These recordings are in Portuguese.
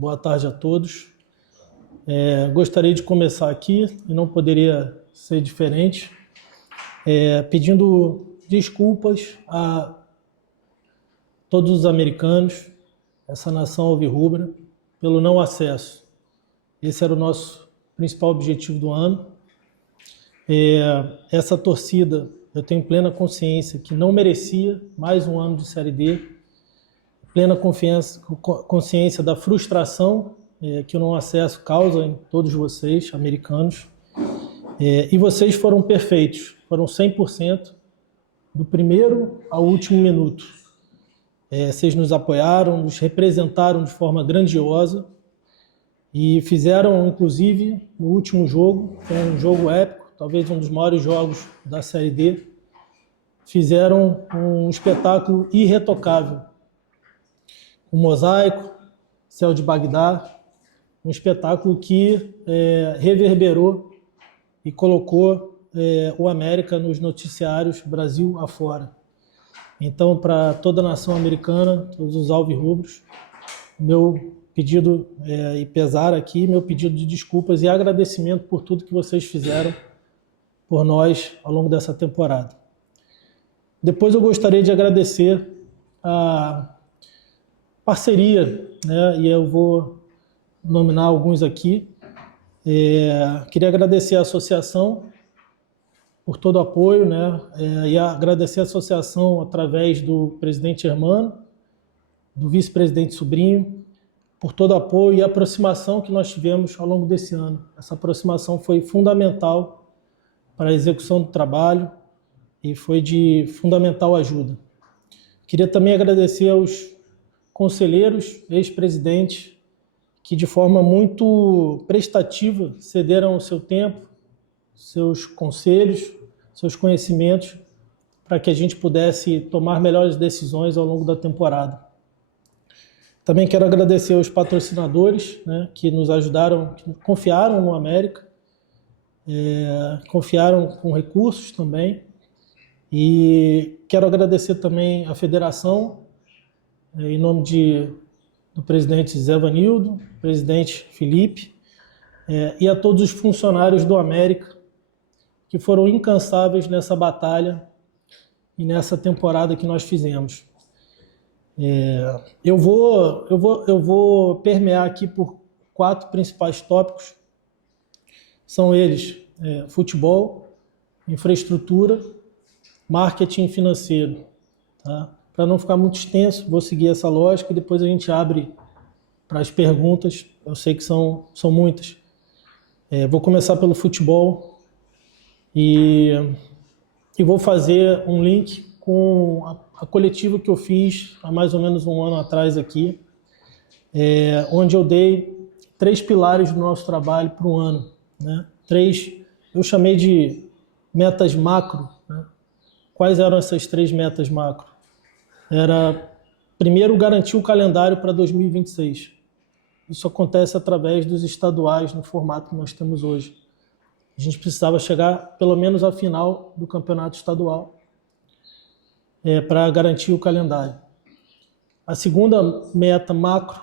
boa tarde a todos. Gostaria de começar aqui, e não poderia ser diferente, pedindo desculpas a todos os americanos, essa nação alvirrubra, pelo não acesso. Esse era o nosso principal objetivo do ano. Essa torcida, eu tenho plena consciência que não merecia mais um ano de Série D, plena consciência da frustração que o não acesso causa em todos vocês, americanos. E vocês foram perfeitos, foram 100%, do primeiro ao último minuto. Vocês nos apoiaram, nos representaram de forma grandiosa e fizeram, inclusive, no último jogo, foi um jogo épico, talvez um dos maiores jogos da Série D, fizeram um espetáculo irretocável. Um mosaico, Céu de Bagdá, um espetáculo que reverberou e colocou o América nos noticiários Brasil afora. Então, para toda a nação americana, todos os alvirrubros, meu pedido e pesar aqui, meu pedido de desculpas e agradecimento por tudo que vocês fizeram por nós ao longo dessa temporada. Depois eu gostaria de agradecer a parceria, e eu vou nominar alguns aqui. Queria agradecer a associação por todo o apoio, e agradecer a associação através do presidente Hermano, do vice-presidente Sobrinho, por todo o apoio e a aproximação que nós tivemos ao longo desse ano. Essa aproximação foi fundamental para a execução do trabalho e foi de fundamental ajuda. Queria também agradecer aos conselheiros, ex-presidentes, que de forma muito prestativa cederam o seu tempo, seus conselhos, seus conhecimentos, para que a gente pudesse tomar melhores decisões ao longo da temporada. Também quero agradecer aos patrocinadores, que nos ajudaram, que confiaram no América, confiaram com recursos também. E quero agradecer também à federação, em nome do presidente Zé Vanildo, presidente Felipe, e a todos os funcionários do América, que foram incansáveis nessa batalha e nessa temporada que nós fizemos. Eu vou permear aqui por 4 principais tópicos. São eles: futebol, infraestrutura, marketing financeiro. Tá? Para não ficar muito extenso, vou seguir essa lógica e depois a gente abre para as perguntas. Eu sei que são muitas. Vou começar pelo futebol e vou fazer um link com a coletiva que eu fiz há mais ou menos um ano atrás aqui, onde eu dei 3 pilares do nosso trabalho para o ano. 3, eu chamei de metas macro. Quais eram essas 3 metas macro? Era, primeiro, garantir o calendário para 2026. Isso acontece através dos estaduais, no formato que nós temos hoje. A gente precisava chegar pelo menos à final do campeonato estadual para garantir o calendário. A segunda meta macro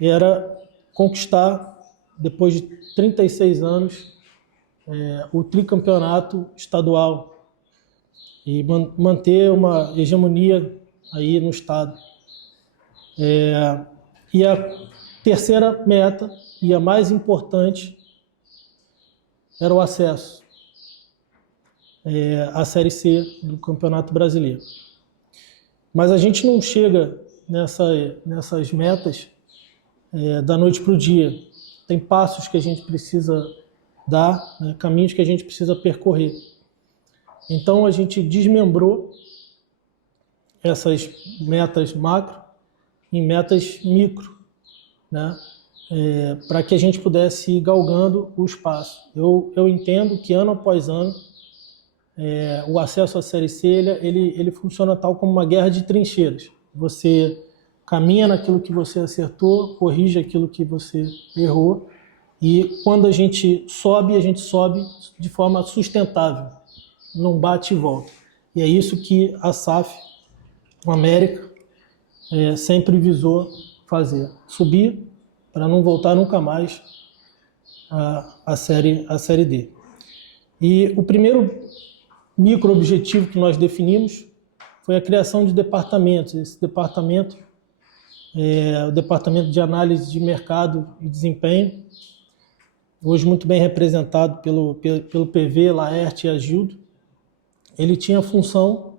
era conquistar, depois de 36 anos, o tricampeonato estadual e manter uma hegemonia aí no estado. E a terceira meta, e a mais importante, era o acesso à Série C do Campeonato Brasileiro. Mas a gente não chega nessas metas da noite para o dia. Tem passos que a gente precisa dar, caminhos que a gente precisa percorrer. Então a gente desmembrou essas metas macro em metas micro, para que a gente pudesse ir galgando o espaço. Eu entendo que ano após ano o acesso à Série C ele funciona tal como uma guerra de trincheiras. Você caminha naquilo que você acertou, corrige aquilo que você errou, e quando a gente sobe de forma sustentável, não bate e volta. E é isso que a SAF, o América, sempre visou fazer: subir para não voltar nunca mais à série D. E o primeiro micro-objetivo que nós definimos foi a criação de departamentos. Esse departamento é o Departamento de Análise de Mercado e Desempenho, hoje muito bem representado pelo PV, Laerte e Agildo. Ele tinha a função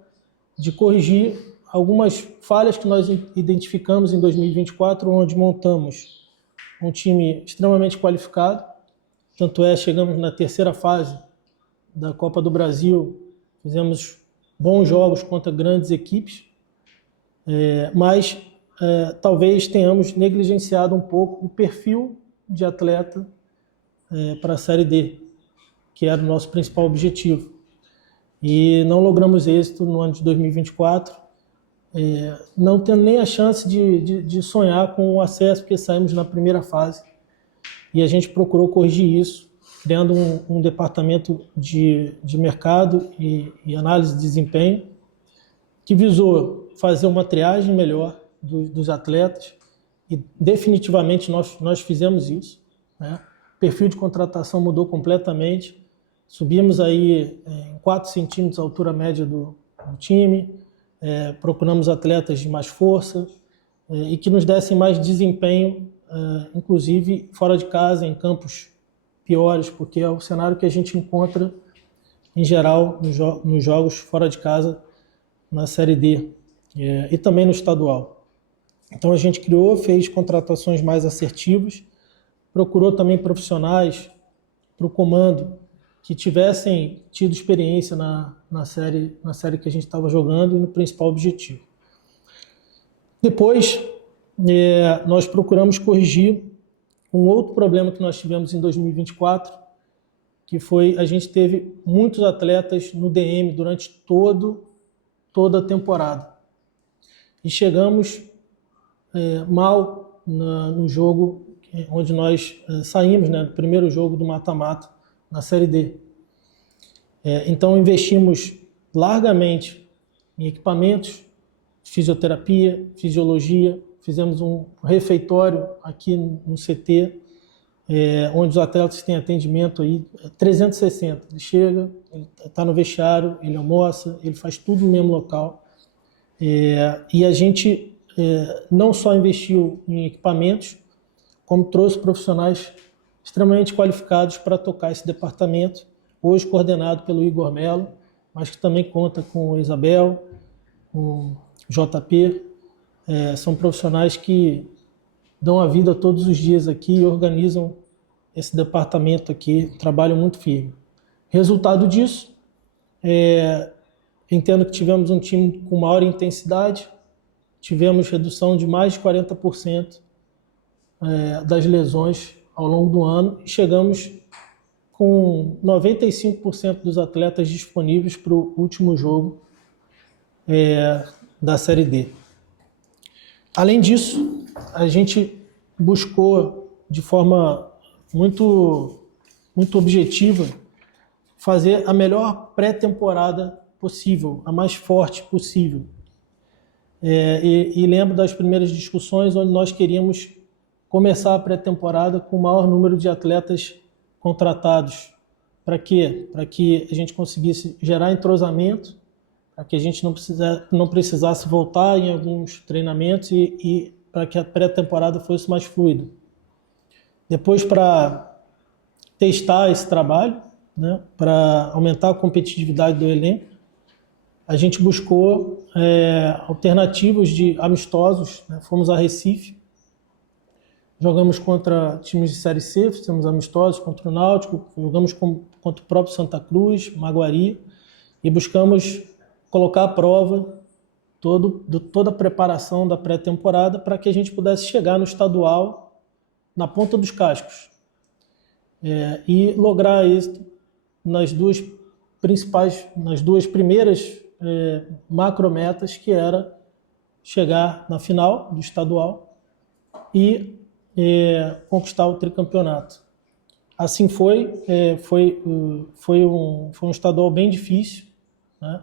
de corrigir algumas falhas que nós identificamos em 2024, onde montamos um time extremamente qualificado. Tanto é, chegamos na terceira fase da Copa do Brasil, fizemos bons jogos contra grandes equipes, mas talvez tenhamos negligenciado um pouco o perfil de atleta para a Série D, que era o nosso principal objetivo. E não logramos êxito no ano de 2024, não tendo nem a chance de sonhar com o acesso, porque saímos na primeira fase. E a gente procurou corrigir isso, criando um departamento de mercado e análise de desempenho, que visou fazer uma triagem melhor dos atletas, e definitivamente nós fizemos isso, né? O perfil de contratação mudou completamente, subimos aí em 4 centímetros a altura média do time, procuramos atletas de mais força e que nos dessem mais desempenho, inclusive fora de casa, em campos piores, porque é o cenário que a gente encontra em geral nos jogos fora de casa na Série D e também no estadual. Então a gente fez contratações mais assertivas, procurou também profissionais para o comando que tivessem tido experiência na série que a gente estava jogando e no principal objetivo. Depois, nós procuramos corrigir um outro problema que nós tivemos em 2024, que foi a gente teve muitos atletas no DM durante toda a temporada. E chegamos mal no jogo onde nós saímos, né, do primeiro jogo do mata-mata na Série D. Então investimos largamente em equipamentos, fisioterapia, fisiologia, fizemos um refeitório aqui no CT, onde os atletas têm atendimento aí 360. Ele chega, ele está no vestiário, ele almoça, ele faz tudo no mesmo local. E a gente não só investiu em equipamentos, como trouxe profissionais extremamente qualificados para tocar esse departamento, hoje coordenado pelo Igor Melo, mas que também conta com o Isabel, com o JP. São profissionais que dão a vida todos os dias aqui e organizam esse departamento aqui, trabalham muito firme. Resultado disso, entendo que tivemos um time com maior intensidade, tivemos redução de mais de 40% das lesões ao longo do ano e chegamos com 95% dos atletas disponíveis para o último jogo da Série D. Além disso, a gente buscou de forma muito objetiva fazer a melhor pré-temporada possível, a mais forte possível. E lembro das primeiras discussões onde nós queríamos começar a pré-temporada com o maior número de atletas contratados. Para quê? Para que a gente conseguisse gerar entrosamento, para que a gente não precisasse voltar em alguns treinamentos e para que a pré-temporada fosse mais fluida. Depois, para testar esse trabalho, né, para aumentar a competitividade do elenco, a gente buscou alternativas de amistosos, né? Fomos a Recife, jogamos contra times de Série C, fizemos amistosos contra o Náutico, jogamos contra o próprio Santa Cruz, Maguari, e buscamos colocar à prova toda a preparação da pré-temporada para que a gente pudesse chegar no estadual na ponta dos cascos e lograr êxito nas duas primeiras macrometas, que era chegar na final do estadual e conquistar o tricampeonato. Assim foi um estadual bem difícil, né?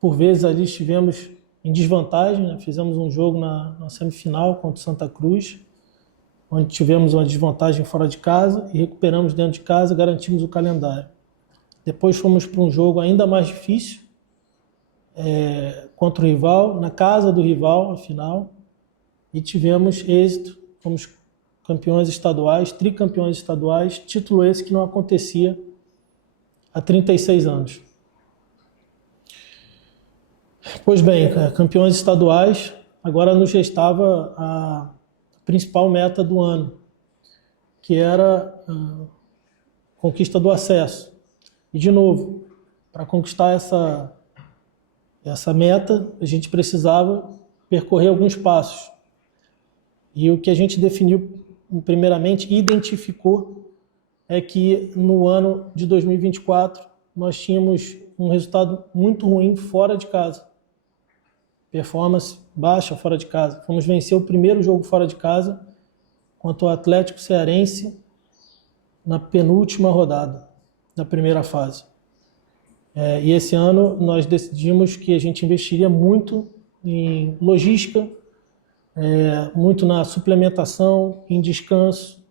Por vezes ali estivemos em desvantagem, né? Fizemos um jogo na semifinal contra o Santa Cruz, onde tivemos uma desvantagem fora de casa e recuperamos dentro de casa, garantimos o calendário. Depois fomos para um jogo ainda mais difícil, contra o rival, na casa do rival, afinal, e tivemos êxito, fomos campeões estaduais, tricampeões estaduais, título esse que não acontecia há 36 anos. Pois bem, campeões estaduais, agora nos restava a principal meta do ano, que era a conquista do acesso. E, de novo, para conquistar essa meta, a gente precisava percorrer alguns passos. E o que a gente definiu, primeiramente, identificou, é que no ano de 2024 nós tínhamos um resultado muito ruim fora de casa. Performance baixa fora de casa. Fomos vencer o primeiro jogo fora de casa contra o Atlético Cearense na penúltima rodada da primeira fase. E esse ano nós decidimos que a gente investiria muito em logística, muito na suplementação, em descanso,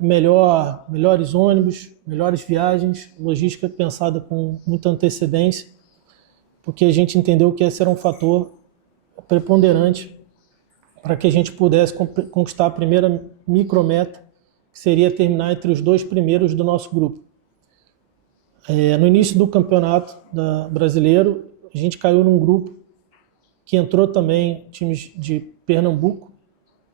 melhores ônibus, melhores viagens, logística pensada com muita antecedência, porque a gente entendeu que esse era um fator preponderante para que a gente pudesse conquistar a primeira micrometa, que seria terminar entre os 2 primeiros do nosso grupo. No início do campeonato brasileiro, a gente caiu num grupo que entrou também times de Pernambuco,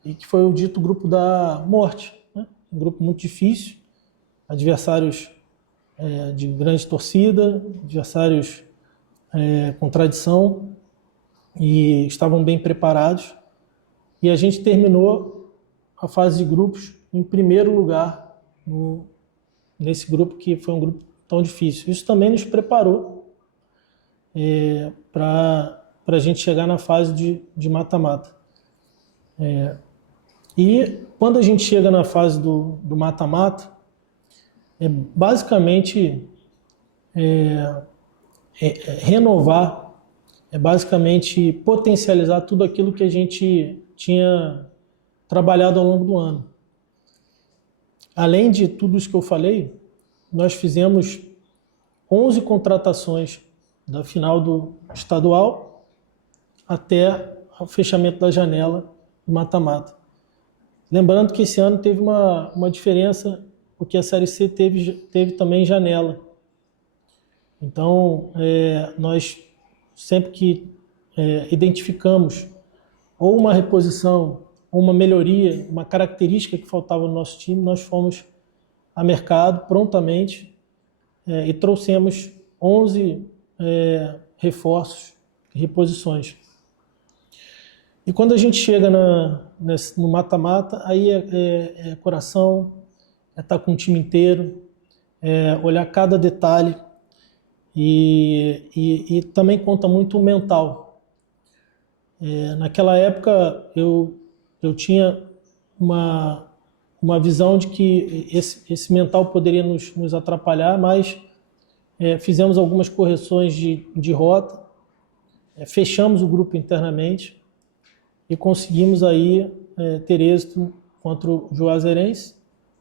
e que foi o dito grupo da morte, né? Um grupo muito difícil, adversários de grande torcida, adversários com tradição, e estavam bem preparados. E a gente terminou a fase de grupos em primeiro lugar nesse grupo, que foi um grupo tão difícil. Isso também nos preparou para a gente chegar na fase de mata-mata. E quando a gente chega na fase do mata-mata, basicamente renovar, basicamente potencializar tudo aquilo que a gente tinha trabalhado ao longo do ano. Além de tudo isso que eu falei, nós fizemos 11 contratações da final do estadual até o fechamento da janela do mata-mata. Lembrando que esse ano teve uma diferença, porque a Série C teve também janela. Então, nós sempre que identificamos ou uma reposição, ou uma melhoria, uma característica que faltava no nosso time, nós fomos a mercado prontamente e trouxemos 11 reforços, reposições. E quando a gente chega no mata-mata, aí é coração, estar com o time inteiro, olhar cada detalhe, e também conta muito o mental. Naquela época eu tinha uma visão de que esse mental poderia nos atrapalhar, mas fizemos algumas correções de rota, fechamos o grupo internamente e conseguimos aí ter êxito contra o Juazeirense,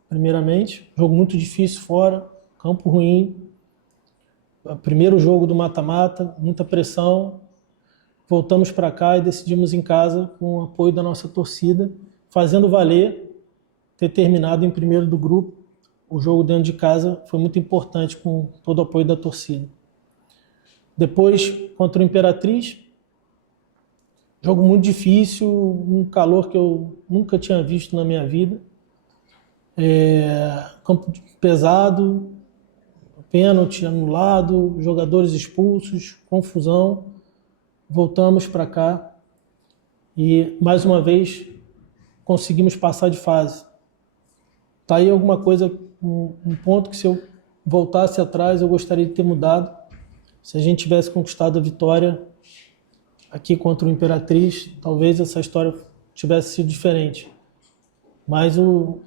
primeiramente. Jogo muito difícil fora, campo ruim, primeiro jogo do mata-mata, muita pressão. Voltamos para cá e decidimos em casa, com o apoio da nossa torcida, fazendo valer ter terminado em primeiro do grupo. O jogo dentro de casa foi muito importante, com todo o apoio da torcida. Depois, contra o Imperatriz, jogo muito difícil, um calor que eu nunca tinha visto na minha vida. Campo pesado, pênalti anulado, jogadores expulsos, confusão. Voltamos para cá e, mais uma vez, conseguimos passar de fase. Está aí alguma coisa, um ponto que, se eu voltasse atrás, eu gostaria de ter mudado. Se a gente tivesse conquistado a vitória aqui contra o Imperatriz, talvez essa história tivesse sido diferente. Mas o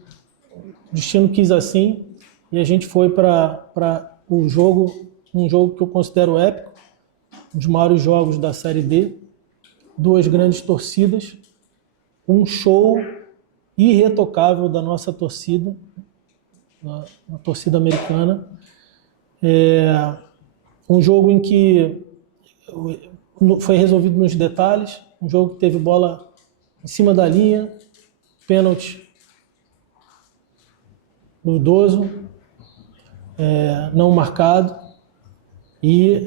destino quis assim, e a gente foi para um jogo que eu considero épico, um dos maiores jogos da Série D, 2 grandes torcidas, um show irretocável da nossa torcida, a torcida americana. Um jogo em que foi resolvido nos detalhes, um jogo que teve bola em cima da linha, pênalti duvidoso, não marcado, e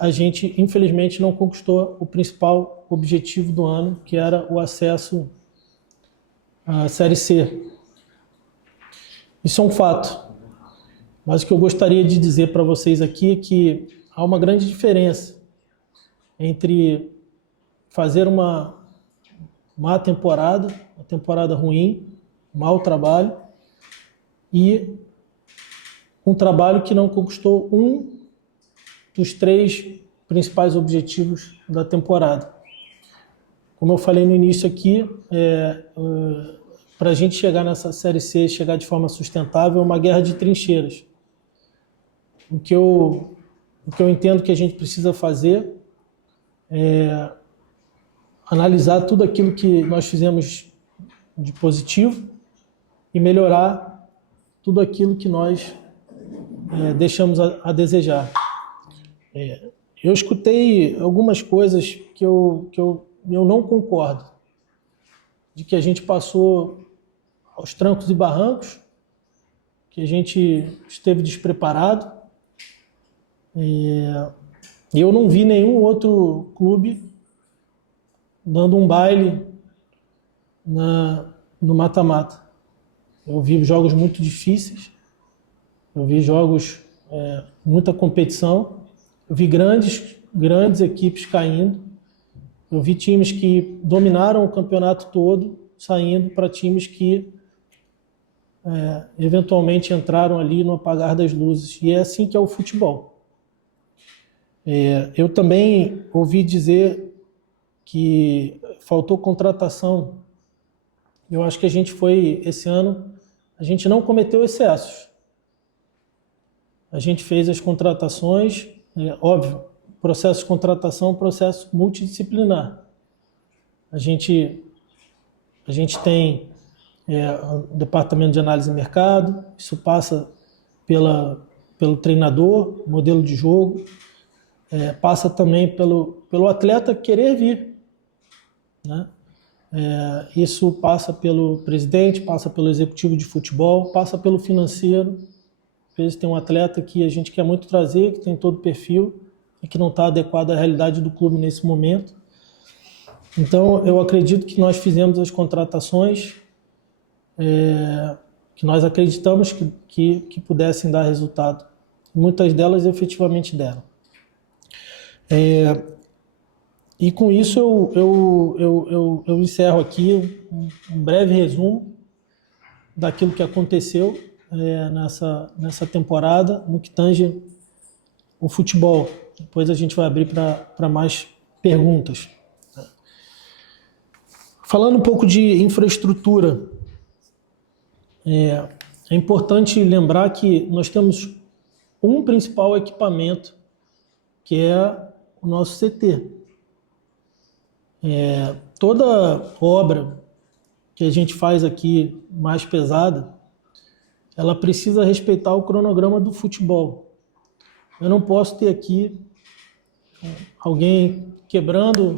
a gente, infelizmente, não conquistou o principal objetivo do ano, que era o acesso à Série C. Isso é um fato, mas o que eu gostaria de dizer para vocês aqui é que há uma grande diferença entre fazer uma má temporada, uma temporada ruim, mau trabalho, e um trabalho que não conquistou um dos 3 principais objetivos da temporada. Como eu falei no início aqui, para a gente chegar nessa Série C, chegar de forma sustentável, é uma guerra de trincheiras. O que eu entendo que a gente precisa fazer é analisar tudo aquilo que nós fizemos de positivo e melhorar tudo aquilo que nós deixamos a desejar. Eu escutei algumas coisas que eu não concordo, de que a gente passou aos trancos e barrancos, que a gente esteve despreparado. Eu não vi nenhum outro clube dando um baile no mata-mata. Eu vi jogos muito difíceis, eu vi jogos, muita competição, eu vi grandes equipes caindo, eu vi times que dominaram o campeonato todo saindo para times que eventualmente entraram ali no apagar das luzes. E é assim que é o futebol. Eu também ouvi dizer que faltou contratação. Eu acho que esse ano, a gente não cometeu excessos. A gente fez as contratações, óbvio, processo de contratação é um processo multidisciplinar. A gente tem o departamento de análise de mercado, isso passa pelo treinador, modelo de jogo, passa também pelo atleta querer vir, né? Isso passa pelo presidente, passa pelo executivo de futebol, passa pelo financeiro. Às vezes tem um atleta que a gente quer muito trazer, que tem todo o perfil e que não está adequado à realidade do clube nesse momento. Então, eu acredito que nós fizemos as contratações que nós acreditamos que pudessem dar resultado. Muitas delas efetivamente deram. E com isso eu encerro aqui um breve resumo daquilo que aconteceu nessa temporada no que tange o futebol. Depois a gente vai abrir para mais perguntas. Falando um pouco de infraestrutura, é importante lembrar que nós temos um principal equipamento, que é o nosso CT. Toda obra que a gente faz aqui mais pesada, ela precisa respeitar o cronograma do futebol. Eu não posso ter aqui alguém quebrando,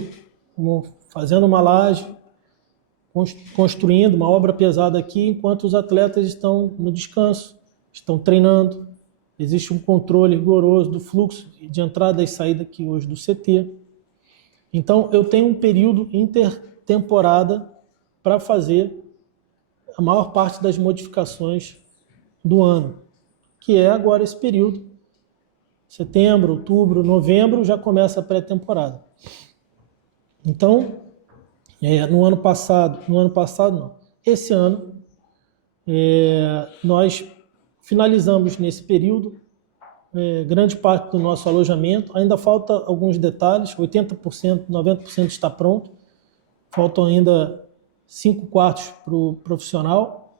fazendo uma laje, construindo uma obra pesada aqui, enquanto os atletas estão no descanso, estão treinando. Existe um controle rigoroso do fluxo de entrada e saída aqui hoje do CT. Então, eu tenho um período intertemporada para fazer a maior parte das modificações do ano, que é agora esse período. Setembro, outubro, novembro, já começa a pré-temporada. Então, esse ano, nós finalizamos nesse período grande parte do nosso alojamento. Ainda falta alguns detalhes, 80%, 90% está pronto. Faltam ainda 5 quartos para o profissional,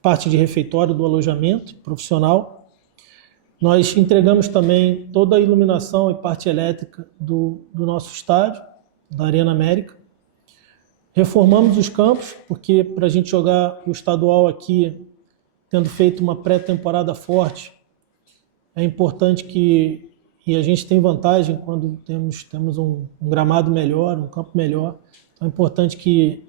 parte de refeitório do alojamento profissional. Nós entregamos também toda a iluminação e parte elétrica do nosso estádio, da Arena América. Reformamos os campos, porque para a gente jogar o estadual aqui, tendo feito uma pré-temporada forte, é importante que, e a gente tem vantagem quando temos um gramado melhor, um campo melhor, então é importante que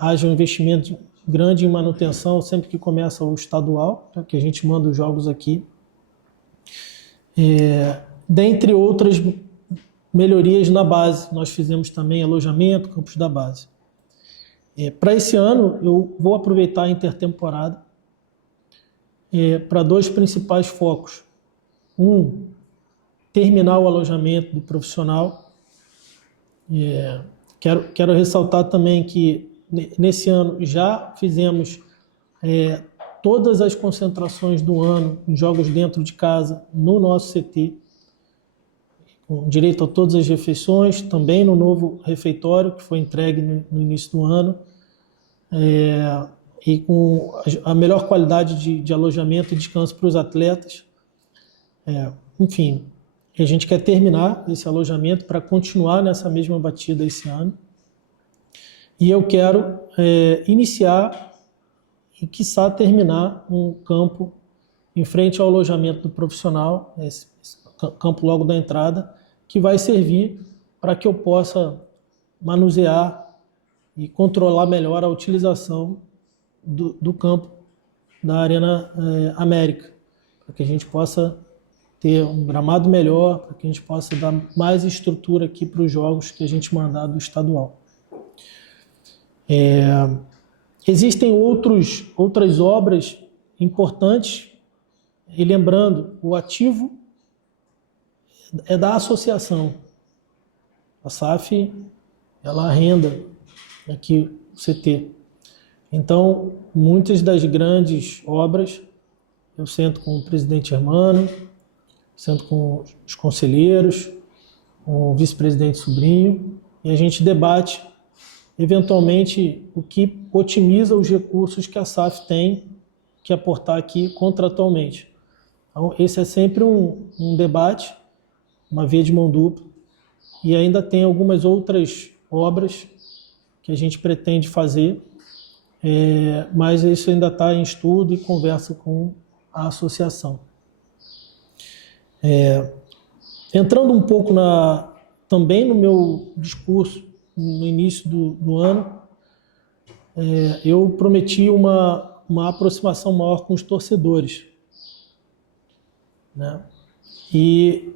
haja um investimento grande em manutenção sempre que começa o estadual, que a gente manda os jogos aqui. Dentre outras melhorias na base, nós fizemos também alojamento, campos da base. Para esse ano, eu vou aproveitar a intertemporada para dois principais focos. Terminar o alojamento do profissional. Quero ressaltar também que nesse ano já fizemos todas as concentrações do ano em jogos dentro de casa no nosso CT, com direito a todas as refeições, também no novo refeitório que foi entregue no início do ano, e com a melhor qualidade de alojamento e descanso para os atletas. Enfim, a gente quer terminar esse alojamento para continuar nessa mesma batida esse ano. E eu quero iniciar e, quiçá, terminar um campo em frente ao alojamento do profissional, esse campo logo da entrada, que vai servir para que eu possa manusear e controlar melhor a utilização do campo da Arena América, para que a gente possa ter um gramado melhor, para que a gente possa dar mais estrutura aqui para os jogos que a gente mandar do estadual. Existem outras obras importantes, e lembrando, o ativo é da associação. A SAF, ela arrenda aqui o CT. Então, muitas das grandes obras, eu sento com o presidente Hermano, sento com os conselheiros, com o vice-presidente Sobrinho, e a gente debate, eventualmente, o que otimiza os recursos que a SAF tem que aportar aqui contratualmente. Então, esse é sempre um debate, uma via de mão dupla, e ainda tem algumas outras obras que a gente pretende fazer, mas isso ainda está em estudo e conversa com a associação. Entrando um pouco também no meu discurso no início do ano, eu prometi uma aproximação maior com os torcedores, né? E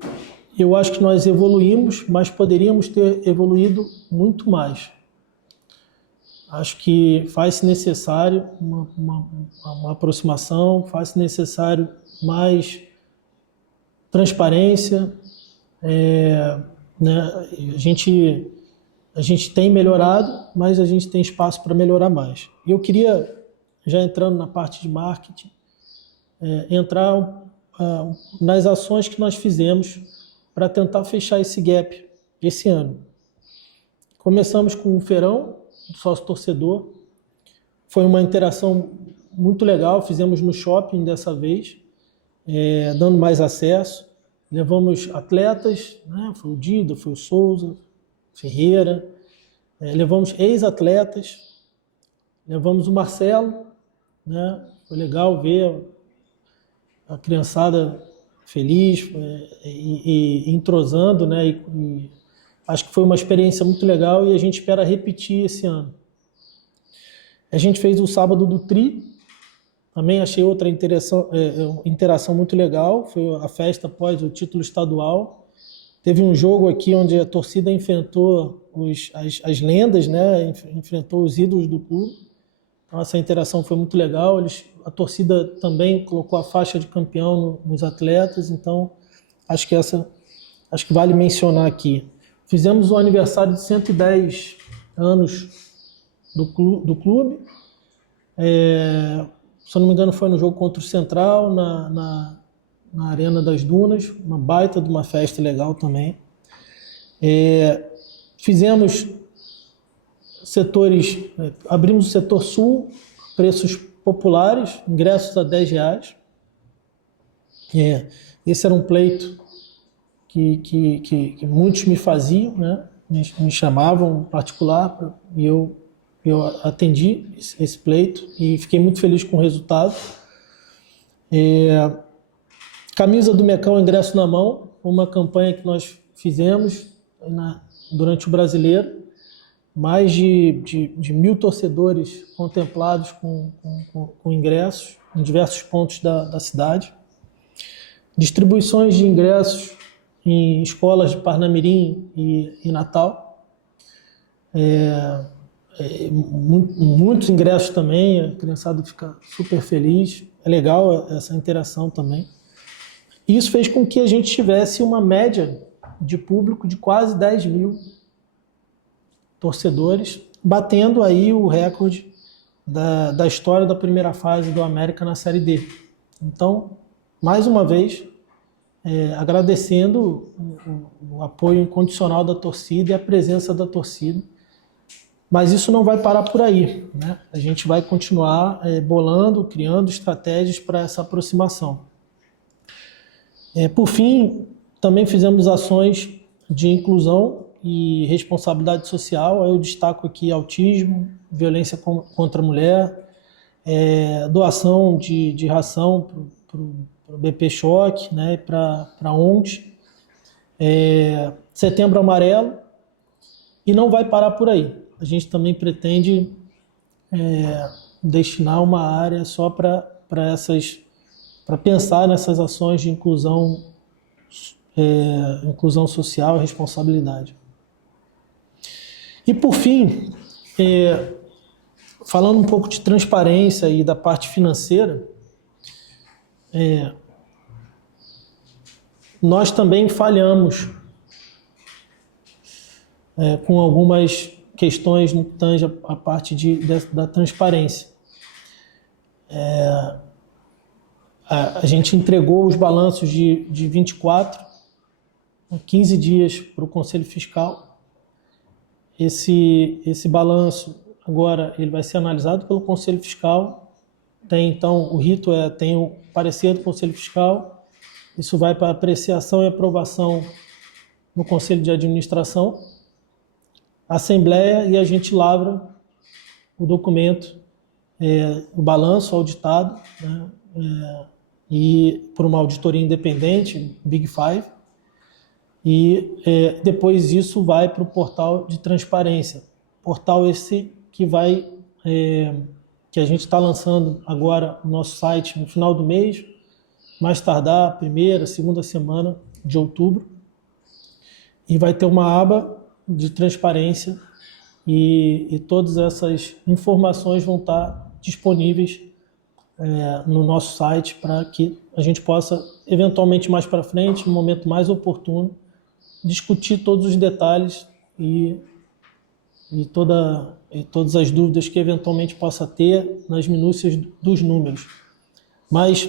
eu acho que nós evoluímos, mas poderíamos ter evoluído muito mais. Acho que faz-se necessário uma aproximação, faz-se necessário mais transparência, né? A gente tem melhorado, mas a gente tem espaço para melhorar mais. E eu queria, já entrando na parte de marketing, entrar nas ações que nós fizemos para tentar fechar esse gap esse ano. Começamos com o feirão do sócio-torcedor. Foi uma interação muito legal, fizemos no shopping dessa vez, dando mais acesso. Levamos atletas, né? Foi o Dida, foi o Souza, Ferreira, levamos ex-atletas, levamos o Marcelo, né? Foi legal ver a criançada feliz e entrosando, né? E acho que foi uma experiência muito legal e a gente espera repetir esse ano. A gente fez o sábado do Tri, também achei outra interação muito legal, foi a festa após o título estadual. Teve um jogo aqui onde a torcida enfrentou as lendas, né? Enfrentou os ídolos do clube. Então essa interação foi muito legal. A torcida também colocou a faixa de campeão nos atletas, então acho que vale mencionar aqui. Fizemos o aniversário de 110 anos do clube. Se eu não me engano, foi no jogo contra o Central, na Arena das Dunas, uma baita de uma festa legal também. Fizemos setores, abrimos o setor sul, preços populares, ingressos a R$10. Esse era um pleito que muitos me faziam, né? me chamavam em particular e eu atendi esse pleito e fiquei muito feliz com o resultado. Camisa do Mecão, ingresso na mão, uma campanha que nós fizemos durante o Brasileiro. Mais de 1.000 torcedores contemplados com ingressos em diversos pontos da cidade. Distribuições de ingressos em escolas de Parnamirim e Natal. Muitos ingressos também, a criançada fica super feliz. É legal essa interação também. Isso fez com que a gente tivesse uma média de público de quase 10.000 torcedores, batendo aí o recorde da história da primeira fase do América na Série D. Então, mais uma vez, agradecendo o apoio incondicional da torcida e a presença da torcida. Mas isso não vai parar por aí, né? A gente vai continuar bolando, criando estratégias para essa aproximação. Por fim, também fizemos ações de inclusão e responsabilidade social. Eu destaco aqui autismo, violência contra a mulher, doação de ração para o BP Choque, né, para a ONG, Setembro Amarelo, e não vai parar por aí. A gente também pretende destinar uma área só para pensar nessas ações de inclusão social e responsabilidade. E por fim, falando um pouco de transparência e da parte financeira, nós também falhamos com algumas questões no que tange a parte da transparência. A gente entregou os balanços de 24, 15 dias para o Conselho Fiscal. Esse balanço agora ele vai ser analisado pelo Conselho Fiscal. Então, o rito tem o parecer do Conselho Fiscal. Isso vai para apreciação e aprovação no Conselho de Administração, Assembleia, e a gente lavra o documento, o balanço auditado, né, e por uma auditoria independente, Big Five, e depois isso vai para o portal de transparência. Portal esse que que a gente está lançando agora no nosso site no final do mês, mais tardar, primeira, segunda semana de outubro, e vai ter uma aba de transparência e todas essas informações vão estar disponíveis no nosso site para que a gente possa, eventualmente mais para frente, no momento mais oportuno, discutir todos os detalhes e todas as dúvidas que eventualmente possa ter nas minúcias dos números. Mas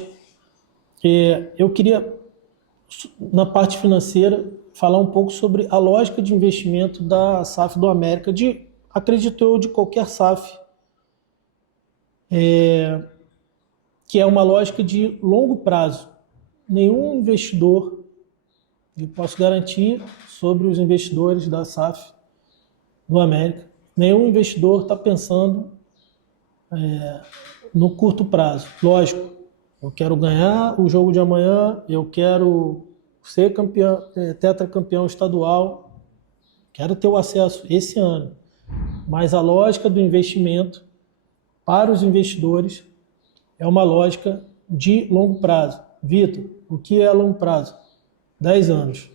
eu queria, na parte financeira, falar um pouco sobre a lógica de investimento da SAF do América, acredito eu, de qualquer SAF, que é uma lógica de longo prazo. Nenhum investidor, eu posso garantir sobre os investidores da SAF do América, nenhum investidor está pensando no curto prazo. Lógico, eu quero ganhar o jogo de amanhã, eu quero ser tetracampeão estadual, quero ter o acesso esse ano. Mas a lógica do investimento para os investidores é uma lógica de longo prazo. Vitor, o que é longo prazo? 10 anos.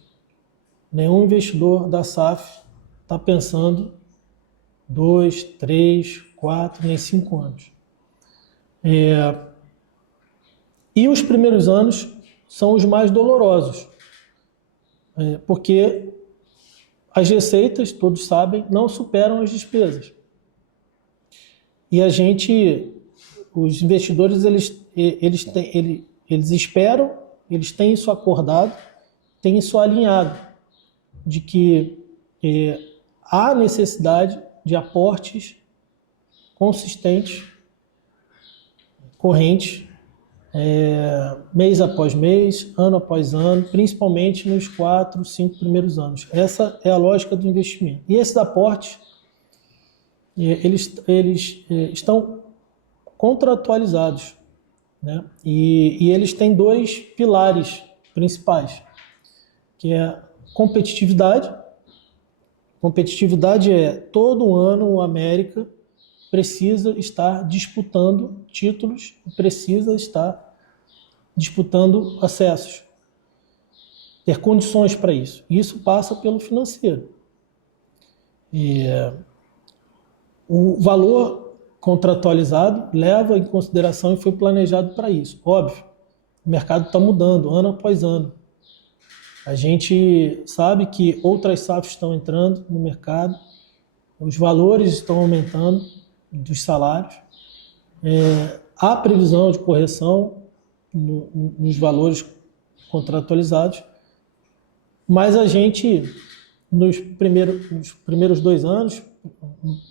Nenhum investidor da SAF está pensando 2, 3, 4, nem 5 anos. E os primeiros anos são os mais dolorosos, porque as receitas, todos sabem, não superam as despesas. E os investidores, eles esperam, eles têm isso acordado, têm isso alinhado, de que há necessidade de aportes consistentes, correntes, mês após mês, ano após ano, principalmente nos 4, 5 primeiros anos. Essa é a lógica do investimento. E esses aportes, eles estão contratualizados, né? E eles têm 2 pilares principais, que é competitividade. Competitividade é todo ano o América precisa estar disputando títulos, precisa estar disputando acessos, ter condições para isso. Isso passa pelo financeiro. O valor contratualizado leva em consideração e foi planejado para isso. Óbvio, o mercado está mudando ano após ano. A gente sabe que outras SAFs estão entrando no mercado, os valores estão aumentando dos salários, há previsão de correção nos valores contratualizados, mas a gente, nos primeiros 2 anos,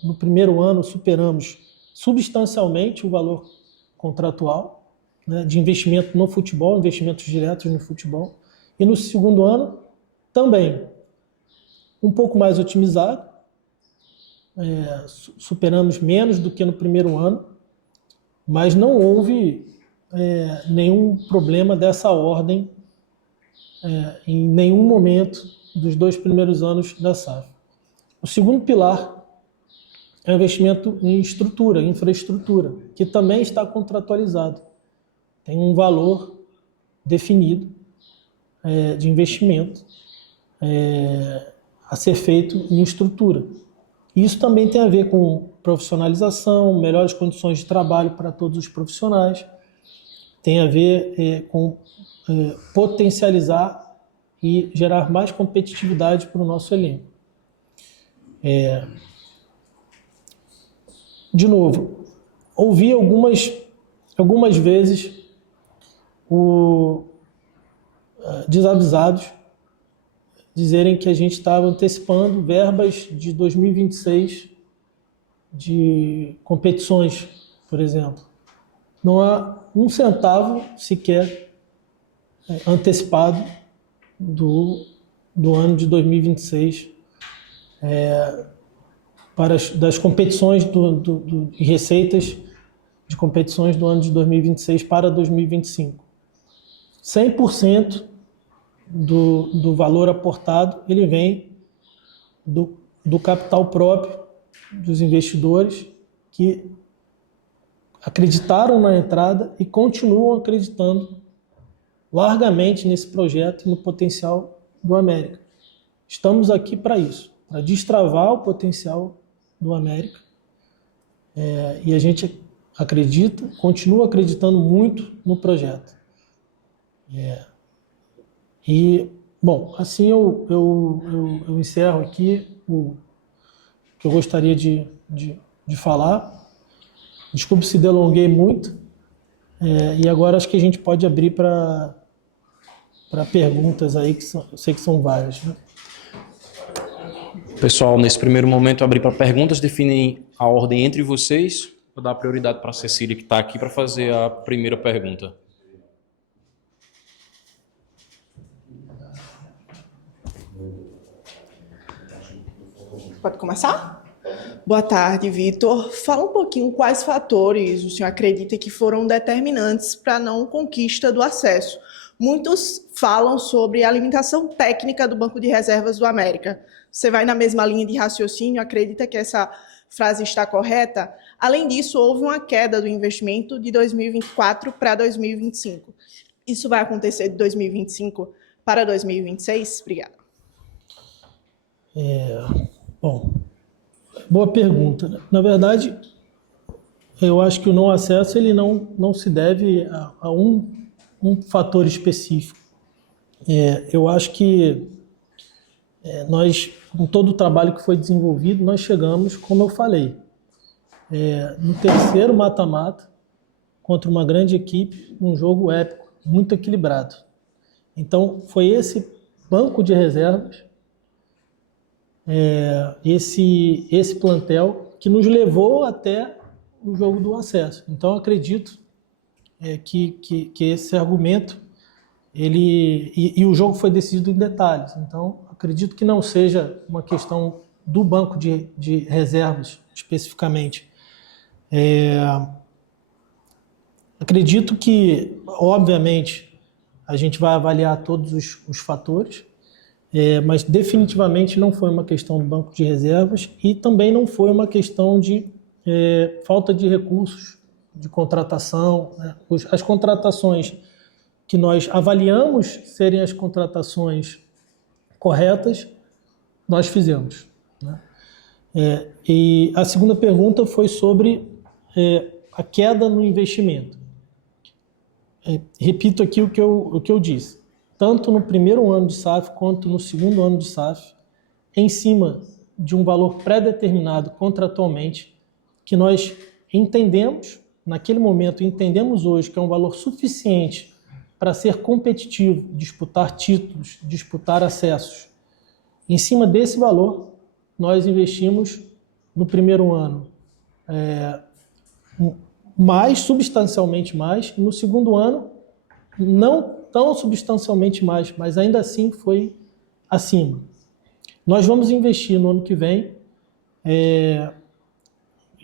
no primeiro ano superamos substancialmente o valor contratual, né, de investimento no futebol, investimentos diretos no futebol, e no segundo ano também um pouco mais otimizado, superamos menos do que no primeiro ano, mas não houve nenhum problema dessa ordem em nenhum momento dos 2 primeiros anos da SAF. O segundo pilar é o investimento em estrutura, infraestrutura, que também está contratualizado. Tem um valor definido de investimento a ser feito em estrutura. Isso também tem a ver com profissionalização, melhores condições de trabalho para todos os profissionais, tem a ver com potencializar e gerar mais competitividade para o nosso elenco. De novo, ouvi algumas vezes desavisados dizerem que a gente estava antecipando verbas de 2026 de competições, por exemplo. Não há um centavo sequer antecipado do ano de 2026 das competições e receitas de competições do ano de 2026 para 2025. 100% do valor aportado ele vem do capital próprio dos investidores que acreditaram na entrada e continuam acreditando largamente nesse projeto e no potencial do América. Estamos aqui para isso, para destravar o potencial do América, e a gente continua acreditando muito no projeto. E, bom, assim eu encerro aqui o que eu gostaria de falar. Desculpe se delonguei muito, e agora acho que a gente pode abrir para perguntas aí, eu sei que são várias, né? Pessoal, nesse primeiro momento, abrir para perguntas, definem a ordem entre vocês. Vou dar prioridade para a Cecília, que está aqui, para fazer a primeira pergunta. Pode começar? Boa tarde, Vitor. Fala um pouquinho quais fatores o senhor acredita que foram determinantes para a não conquista do acesso. Muitos falam sobre a limitação técnica do Banco de Reservas do América. Você vai na mesma linha de raciocínio? Acredita que essa frase está correta? Além disso, houve uma queda do investimento de 2024 para 2025. Isso vai acontecer de 2025 para 2026? Obrigada. Bom, boa pergunta. Na verdade, eu acho que o não acesso ele não se deve a um fator específico. Eu acho que nós, com todo o trabalho que foi desenvolvido, nós chegamos, como eu falei, no terceiro mata-mata, contra uma grande equipe, um jogo épico, muito equilibrado. Então, foi esse banco de reservas, esse plantel, que nos levou até o jogo do acesso. Então, acredito que esse argumento, e o jogo foi decidido em detalhes. Então, acredito que não seja uma questão do banco de reservas, especificamente. Acredito que, obviamente, a gente vai avaliar todos os fatores, mas definitivamente não foi uma questão do banco de reservas e também não foi uma questão de falta de recursos de contratação. Né? As contratações que nós avaliamos serem as contratações corretas, nós fizemos. Né? E a segunda pergunta foi sobre a queda no investimento. Repito aqui o que eu disse. Tanto no primeiro ano de SAF quanto no segundo ano de SAF, em cima de um valor pré-determinado contratualmente, que nós entendemos, naquele momento, entendemos hoje que é um valor suficiente para ser competitivo, disputar títulos, disputar acessos. Em cima desse valor, nós investimos no primeiro ano mais, substancialmente mais, e no segundo ano, não tão substancialmente mais, mas ainda assim foi acima. Nós vamos investir no ano que vem,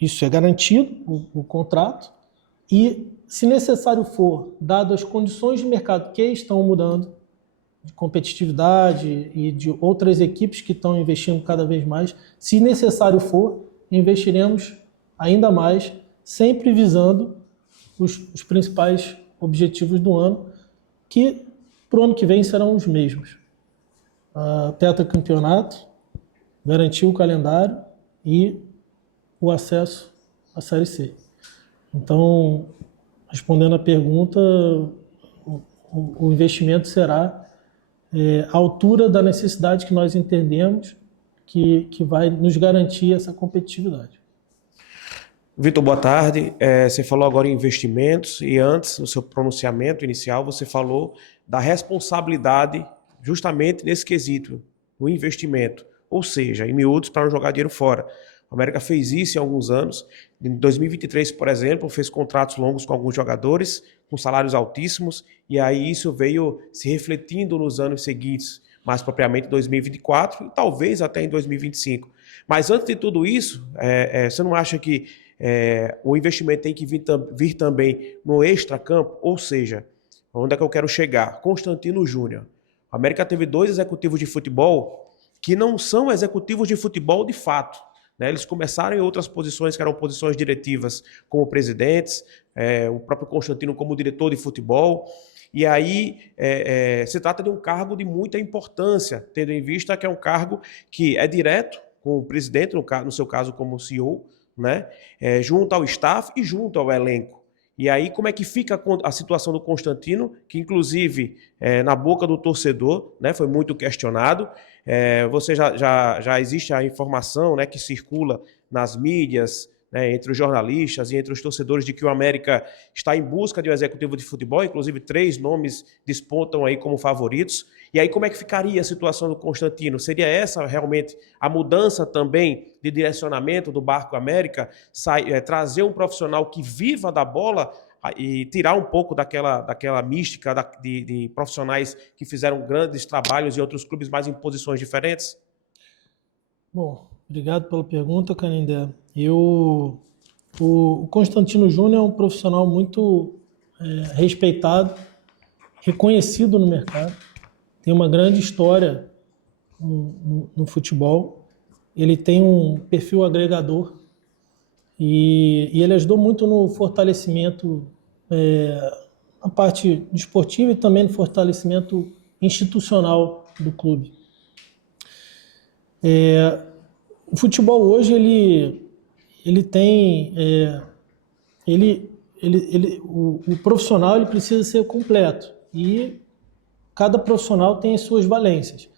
isso é garantido, o contrato, e se necessário for, dado as condições de mercado que estão mudando, de competitividade e de outras equipes que estão investindo cada vez mais, se necessário for, investiremos ainda mais, sempre visando os principais objetivos do ano, que para o ano que vem serão os mesmos. Tetracampeonato, garantir o calendário e o acesso à Série C. Então, respondendo à pergunta, o investimento será à altura da necessidade que nós entendemos que vai nos garantir essa competitividade. Vitor, boa tarde. Você falou agora em investimentos e antes, no seu pronunciamento inicial, você falou da responsabilidade justamente nesse quesito, no investimento. Ou seja, em miúdos, para não jogar dinheiro fora. A América fez isso em alguns anos. Em 2023, por exemplo, fez contratos longos com alguns jogadores, com salários altíssimos, e aí isso veio se refletindo nos anos seguintes, mais propriamente em 2024 e talvez até em 2025. Mas antes de tudo isso, você não acha que o investimento tem que vir também no extracampo? Ou seja, onde é que eu quero chegar? Constantino Júnior. A América teve 2 executivos de futebol que não são executivos de futebol de fato. Né? Eles começaram em outras posições que eram posições diretivas como presidentes, o próprio Constantino como diretor de futebol. E aí se trata de um cargo de muita importância, tendo em vista que é um cargo que é direto com o presidente, no seu caso como CEO, né? Junto ao staff e junto ao elenco. E aí como é que fica a situação do Constantino, que inclusive na boca do torcedor, né, foi muito questionado. Você já existe a informação, né, que circula nas mídias, né, entre os jornalistas e entre os torcedores de que o América está em busca de um executivo de futebol, inclusive 3 nomes despontam aí como favoritos. E aí como é que ficaria a situação do Constantino? Seria essa realmente a mudança também de direcionamento do Barco América, trazer um profissional que viva da bola e tirar um pouco daquela mística de profissionais que fizeram grandes trabalhos em outros clubes, mas em posições diferentes? Bom, obrigado pela pergunta, Canindé. O Constantino Júnior é um profissional muito respeitado, reconhecido no mercado, tem uma grande história no futebol, ele tem um perfil agregador e ele ajudou muito no fortalecimento na parte esportiva e também no fortalecimento institucional do clube. O futebol hoje ele tem o profissional ele precisa ser completo e cada profissional tem as suas valências.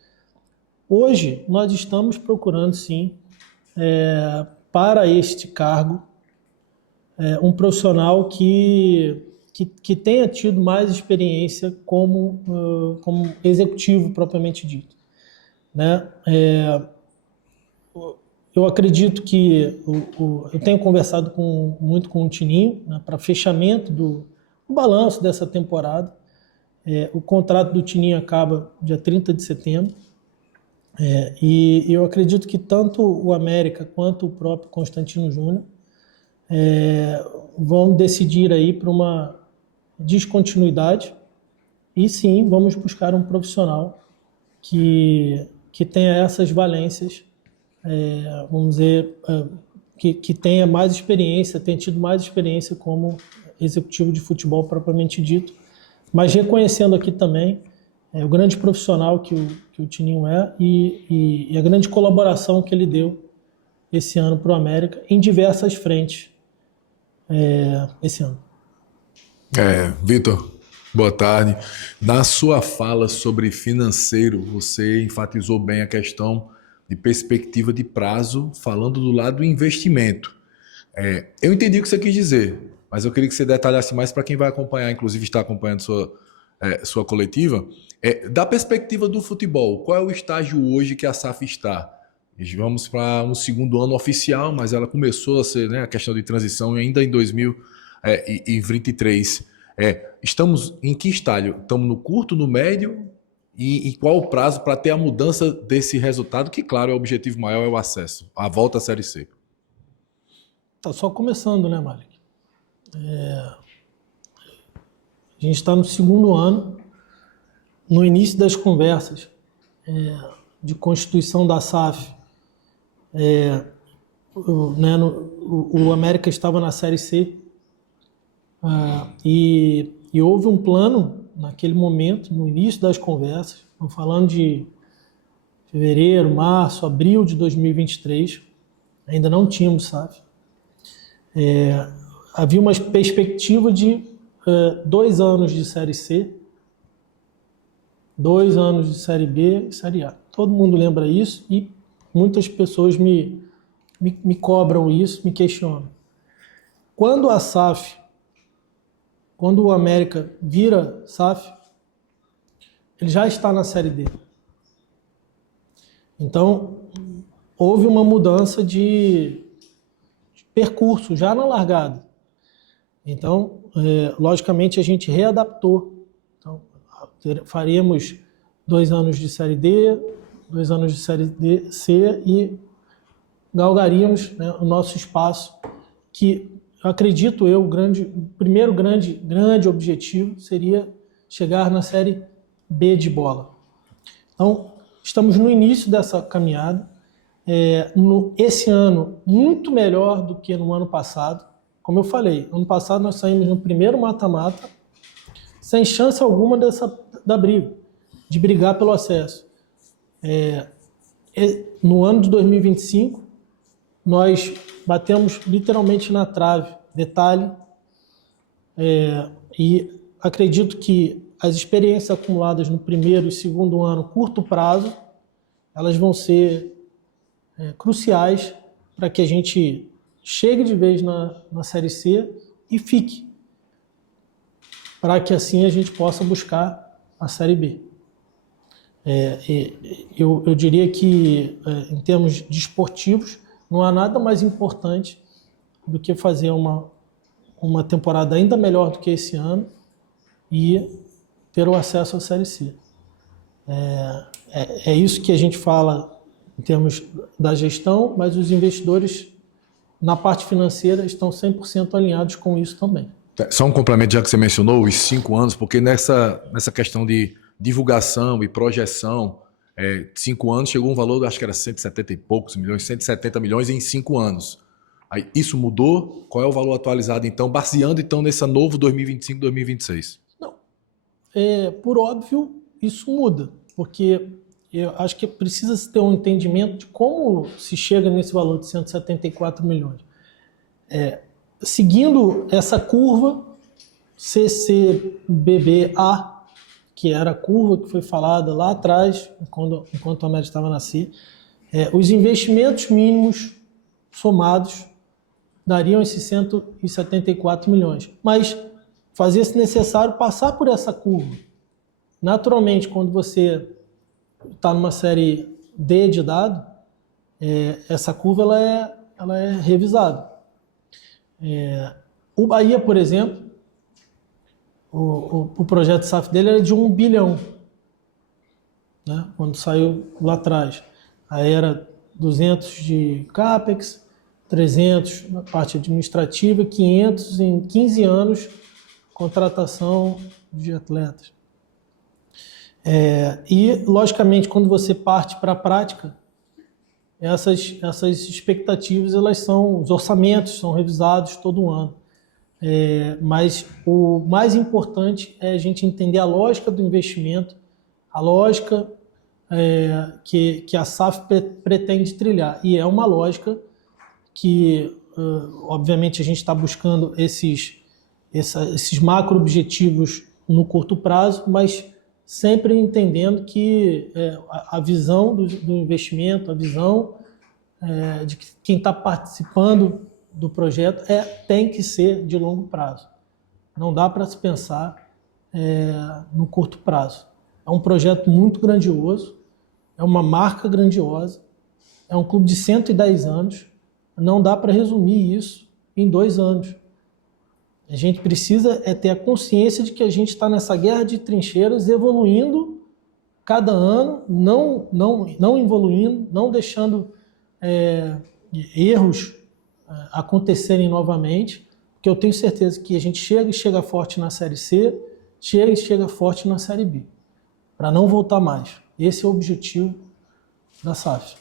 Hoje nós estamos procurando sim para este cargo um profissional que tenha tido mais experiência como executivo propriamente dito, né? Eu acredito que eu tenho conversado muito com o Tininho, né, para fechamento o balanço dessa temporada. O contrato do Tininho acaba dia 30 de setembro. E eu acredito que tanto o América quanto o próprio Constantino Júnior vão decidir aí por uma descontinuidade. E sim, vamos buscar um profissional que tenha essas valências, vamos dizer, que tenha mais experiência, tenha tido mais experiência como executivo de futebol propriamente dito, mas reconhecendo aqui também o grande profissional que o Tininho é e a grande colaboração que ele deu esse ano para o América em diversas frentes esse ano. Vitor, boa tarde. Na sua fala sobre financeiro, você enfatizou bem a questão de perspectiva de prazo, falando do lado do investimento. Eu entendi o que você quis dizer, mas eu queria que você detalhasse mais para quem vai acompanhar, inclusive está acompanhando sua coletiva. Da perspectiva do futebol, qual é o estágio hoje que a SAF está? Vamos para um segundo ano oficial, mas ela começou a ser, a questão de transição ainda em 2023. Estamos em que estágio? Estamos no curto, no médio? E qual o prazo para ter a mudança desse resultado? Que, claro, o objetivo maior é o acesso, a volta à Série C. Está só começando, né, Malik? A gente está no segundo ano, no início das conversas de constituição da SAF. O América estava na Série C e houve um plano naquele momento, no início das conversas, estamos falando de fevereiro, março, abril de 2023, ainda não tínhamos SAF. Havia uma perspectiva de 2 anos de Série C, 2 anos de Série B e Série A. Todo mundo lembra isso e muitas pessoas me cobram isso, me questionam. Quando o América vira SAF, ele já está na Série D. Então, houve uma mudança de percurso já na largada. Então, logicamente, a gente readaptou. Então, faremos 2 anos de Série D, 2 anos de Série C e galgaríamos o nosso espaço, que acredito eu, o primeiro grande objetivo seria chegar na Série B de bola. Então, estamos no início dessa caminhada. Esse ano, muito melhor do que no ano passado. Como eu falei, ano passado nós saímos no primeiro mata-mata, sem chance alguma da briga, de brigar pelo acesso. No ano de 2025, nós batemos literalmente na trave, detalhe, e acredito que as experiências acumuladas no primeiro e segundo ano, curto prazo, elas vão ser cruciais para que a gente chegue de vez na Série C e fique, para que assim a gente possa buscar a Série B. Eu diria que, em termos desportivos, não há nada mais importante do que fazer uma temporada ainda melhor do que esse ano e ter o acesso à Série C. É isso que a gente fala em termos da gestão, mas os investidores, na parte financeira, estão 100% alinhados com isso também. Só um complemento, já que você mencionou os 5 anos, porque nessa questão de divulgação e projeção, 5 anos chegou um valor, acho que era 170 e poucos milhões, 170 milhões em 5 anos. Aí, isso mudou? Qual é o valor atualizado, então, baseando então nessa novo 2025-2026? Não. Por óbvio, isso muda, porque eu acho que precisa se ter um entendimento de como se chega nesse valor de 174 milhões. Seguindo essa curva CCBBA, que era a curva que foi falada lá atrás, enquanto a média estava na C, os investimentos mínimos somados dariam esses 174 milhões. Mas fazia-se necessário passar por essa curva. Naturalmente, quando você está numa série D de dado, essa curva ela é revisada. O Bahia, por exemplo, O projeto SAF dele era de 1 bilhão, né? Quando saiu lá atrás. Aí era 200 de CAPEX, 300 na parte administrativa, 500 em 15 anos, contratação de atletas. E, logicamente, quando você parte para a prática, essas expectativas, os orçamentos são revisados todo ano. Mas o mais importante é a gente entender a lógica do investimento, a lógica que a SAF pretende trilhar. E é uma lógica que, obviamente, a gente está buscando esses macro-objetivos no curto prazo, mas sempre entendendo que a visão do investimento, a visão de quem está participando do projeto tem que ser de longo prazo. Não dá para se pensar no curto prazo. É um projeto muito grandioso, é uma marca grandiosa, é um clube de 110 anos, não dá para resumir isso em 2 anos. A gente precisa ter a consciência de que a gente está nessa guerra de trincheiras evoluindo cada ano, não evoluindo, não deixando erros acontecerem novamente, porque eu tenho certeza que a gente chega forte na Série C, chega forte na Série B, para não voltar mais. Esse é o objetivo da SAF.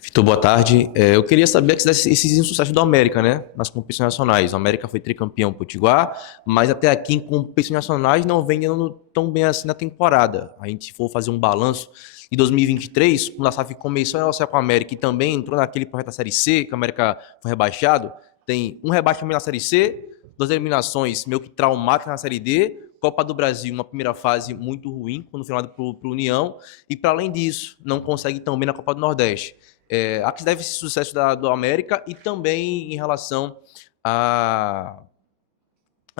Vitor, boa tarde. Eu queria saber esse sucesso do América, né, nas competições nacionais. O América foi tricampeão potiguar, mas até aqui em competições nacionais não vem andando tão bem assim na temporada. A gente for fazer um balanço de 2023, quando a SAF começou a negociar com a América e também entrou naquele projeto da Série C, que a América foi rebaixado, tem um rebaixamento na Série C, 2 eliminações meio que traumáticas na Série D, Copa do Brasil, uma primeira fase muito ruim, quando final para o União, e para além disso, não consegue tão bem na Copa do Nordeste. A que se deve esse sucesso do América e também em relação a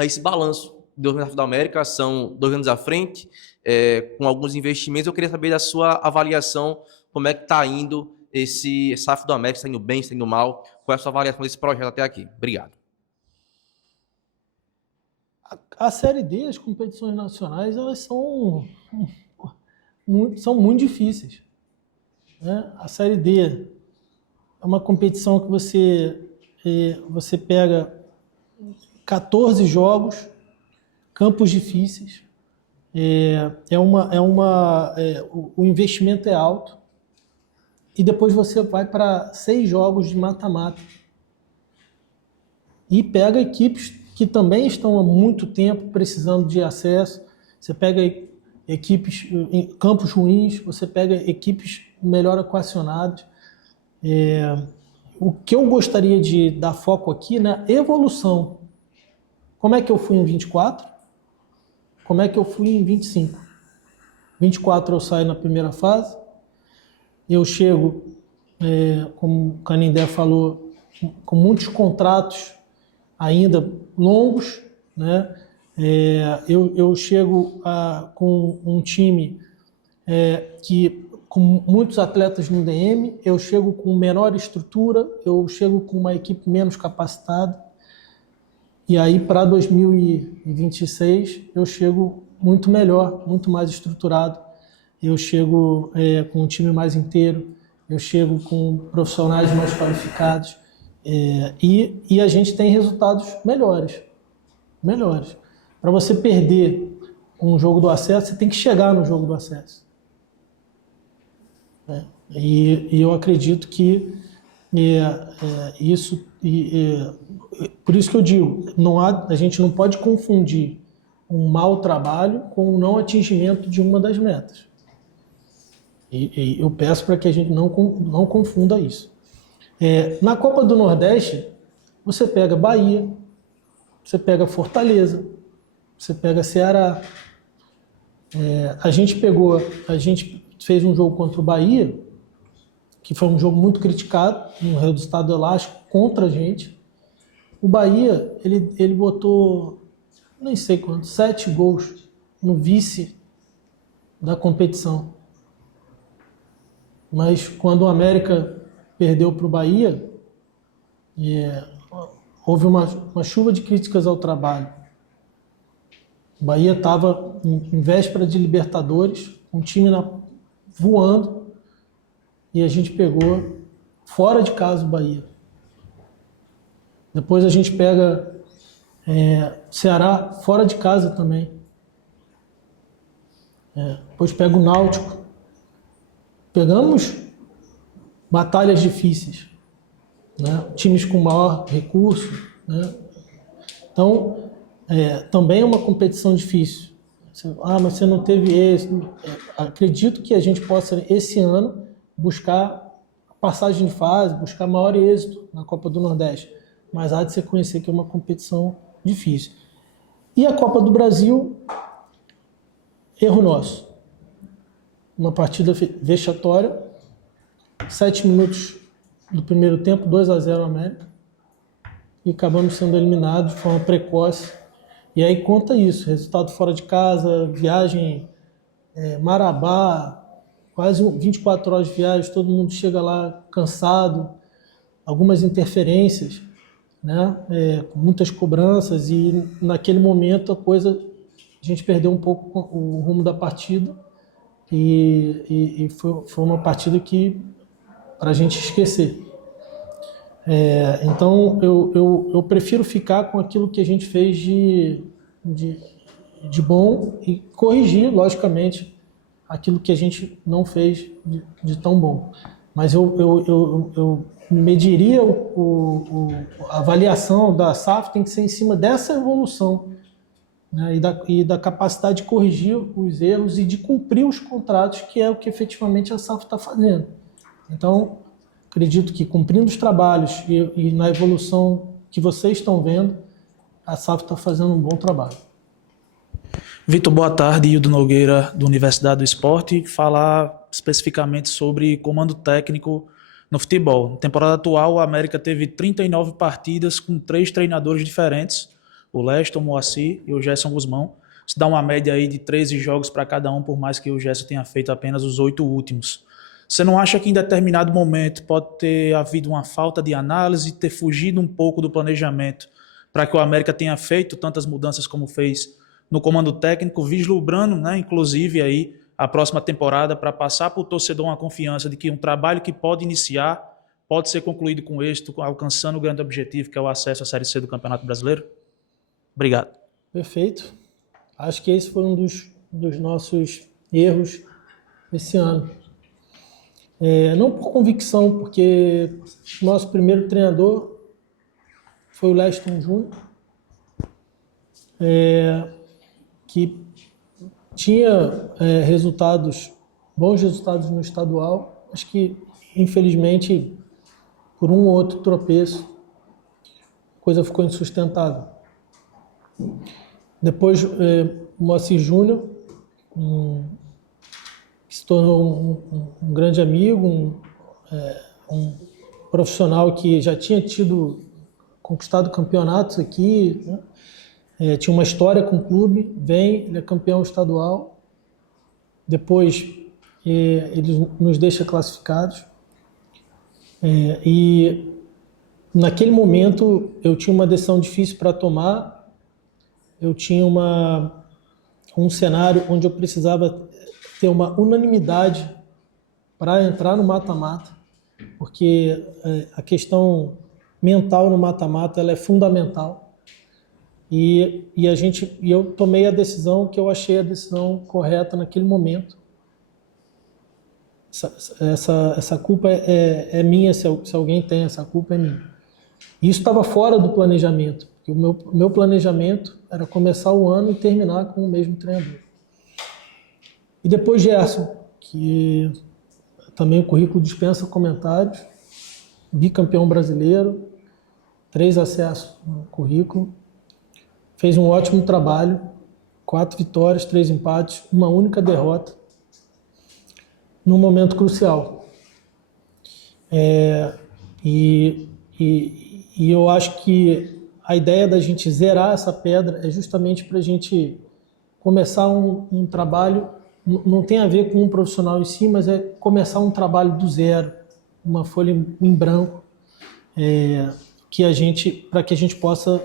esse balanço do América, são 2 anos à frente, com alguns investimentos. Eu queria saber da sua avaliação, como é que está indo esse SAF do América, está indo bem, está indo mal, qual é a sua avaliação desse projeto até aqui? Obrigado. A Série D, as competições nacionais, elas são muito difíceis, né? A Série D é uma competição que você pega 14 jogos, campos difíceis, o investimento é alto, e depois você vai para 6 jogos de mata-mata e pega equipes que também estão há muito tempo precisando de acesso. Você pega equipes em campos ruins, você pega equipes melhor equacionadas. O que eu gostaria de dar foco aqui na evolução. Como é que eu fui em 24? Como é que eu fui em 25? 24 eu saio na primeira fase, eu chego, como o Canindé falou, com muitos contratos ainda longos, né? Eu chego com um time com muitos atletas no DM, eu chego com menor estrutura, eu chego com uma equipe menos capacitada, e aí para 2026 eu chego muito melhor, muito mais estruturado, eu chego com um time mais inteiro, eu chego com profissionais mais qualificados, e a gente tem resultados melhores. Para você perder um jogo do acesso, você tem que chegar no jogo do acesso. E eu acredito que por isso que eu digo, a gente não pode confundir um mau trabalho com o não atingimento de uma das metas. E eu peço para que a gente não confunda isso. Na Copa do Nordeste, você pega Bahia, você pega Fortaleza, você pega Ceará. A gente fez um jogo contra o Bahia, que foi um jogo muito criticado, um resultado elástico contra a gente. O Bahia, ele botou, nem sei quanto, 7 gols no vice da competição. Mas quando o América perdeu para o Bahia, houve uma chuva de críticas ao trabalho. O Bahia estava em véspera de Libertadores, um time voando, e a gente pegou fora de casa o Bahia. Depois a gente pega Ceará fora de casa também. Depois pega o Náutico. Pegamos batalhas difíceis, né? Times com maior recurso, né? Então, também é uma competição difícil. Mas você não teve êxito. Acredito que a gente possa, esse ano, buscar passagem de fase, buscar maior êxito na Copa do Nordeste. Mas há de se conhecer que é uma competição difícil. E a Copa do Brasil, erro nosso. Uma partida vexatória, 7 minutos do primeiro tempo, 2-0 América, e acabamos sendo eliminados de forma precoce. E aí conta isso, resultado fora de casa, viagem Marabá, quase 24 horas de viagem, todo mundo chega lá cansado, algumas interferências, né? Com muitas cobranças, e naquele momento a gente perdeu um pouco o rumo da partida, e foi uma partida que para a gente esquecer. Então eu prefiro ficar com aquilo que a gente fez de bom e corrigir, logicamente, aquilo que a gente não fez de tão bom. Mas eu mediria a avaliação da SAF tem que ser em cima dessa evolução, né, e da capacidade de corrigir os erros e de cumprir os contratos, que é o que efetivamente a SAF está fazendo. Então, acredito que cumprindo os trabalhos e na evolução que vocês estão vendo, a SAF está fazendo um bom trabalho. Vitor, boa tarde. Hildo Nogueira, da Universidade do Esporte. Falar especificamente sobre comando técnico no futebol. Na temporada atual, o América teve 39 partidas com 3 treinadores diferentes, o Leston, o Moacir e o Gerson Guzmão. Isso dá uma média aí de 13 jogos para cada um, por mais que o Gerson tenha feito apenas os 8 últimos. Você não acha que em determinado momento pode ter havido uma falta de análise e ter fugido um pouco do planejamento para que o América tenha feito tantas mudanças como fez no comando técnico, vislumbrando, né, inclusive aí a próxima temporada, para passar para o torcedor uma confiança de que um trabalho que pode iniciar pode ser concluído com êxito, alcançando o grande objetivo, que é o acesso à Série C do Campeonato Brasileiro? Obrigado. Perfeito. Acho que esse foi um dos nossos erros esse ano. Não por convicção, porque nosso primeiro treinador foi o Leston Júnior, que tinha bons resultados no estadual. Acho que, infelizmente, por um ou outro tropeço, a coisa ficou insustentável. Depois, o Moacir Júnior, que se tornou um grande amigo, um profissional que já tinha conquistado campeonatos aqui, né? Tinha uma história com o clube, ele é campeão estadual, depois ele nos deixa classificados, e naquele momento eu tinha uma decisão difícil para tomar, eu tinha um cenário onde eu precisava ter uma unanimidade para entrar no mata-mata, porque a questão mental no mata-mata ela é fundamental. E eu tomei a decisão que eu achei a decisão correta naquele momento. Essa culpa é minha, se alguém tem essa culpa, é minha. E isso estava fora do planejamento, porque o meu planejamento era começar o ano e terminar com o mesmo treinador. E depois Gerson, que também o currículo dispensa comentários, bicampeão brasileiro, 3 acessos no currículo. Fez um ótimo trabalho, 4 vitórias, 3 empates, uma única derrota, num momento crucial. E eu acho que a ideia da gente zerar essa pedra é justamente para a gente começar um trabalho, não tem a ver com um profissional em si, mas é começar um trabalho do zero, uma folha em branco, para que a gente possa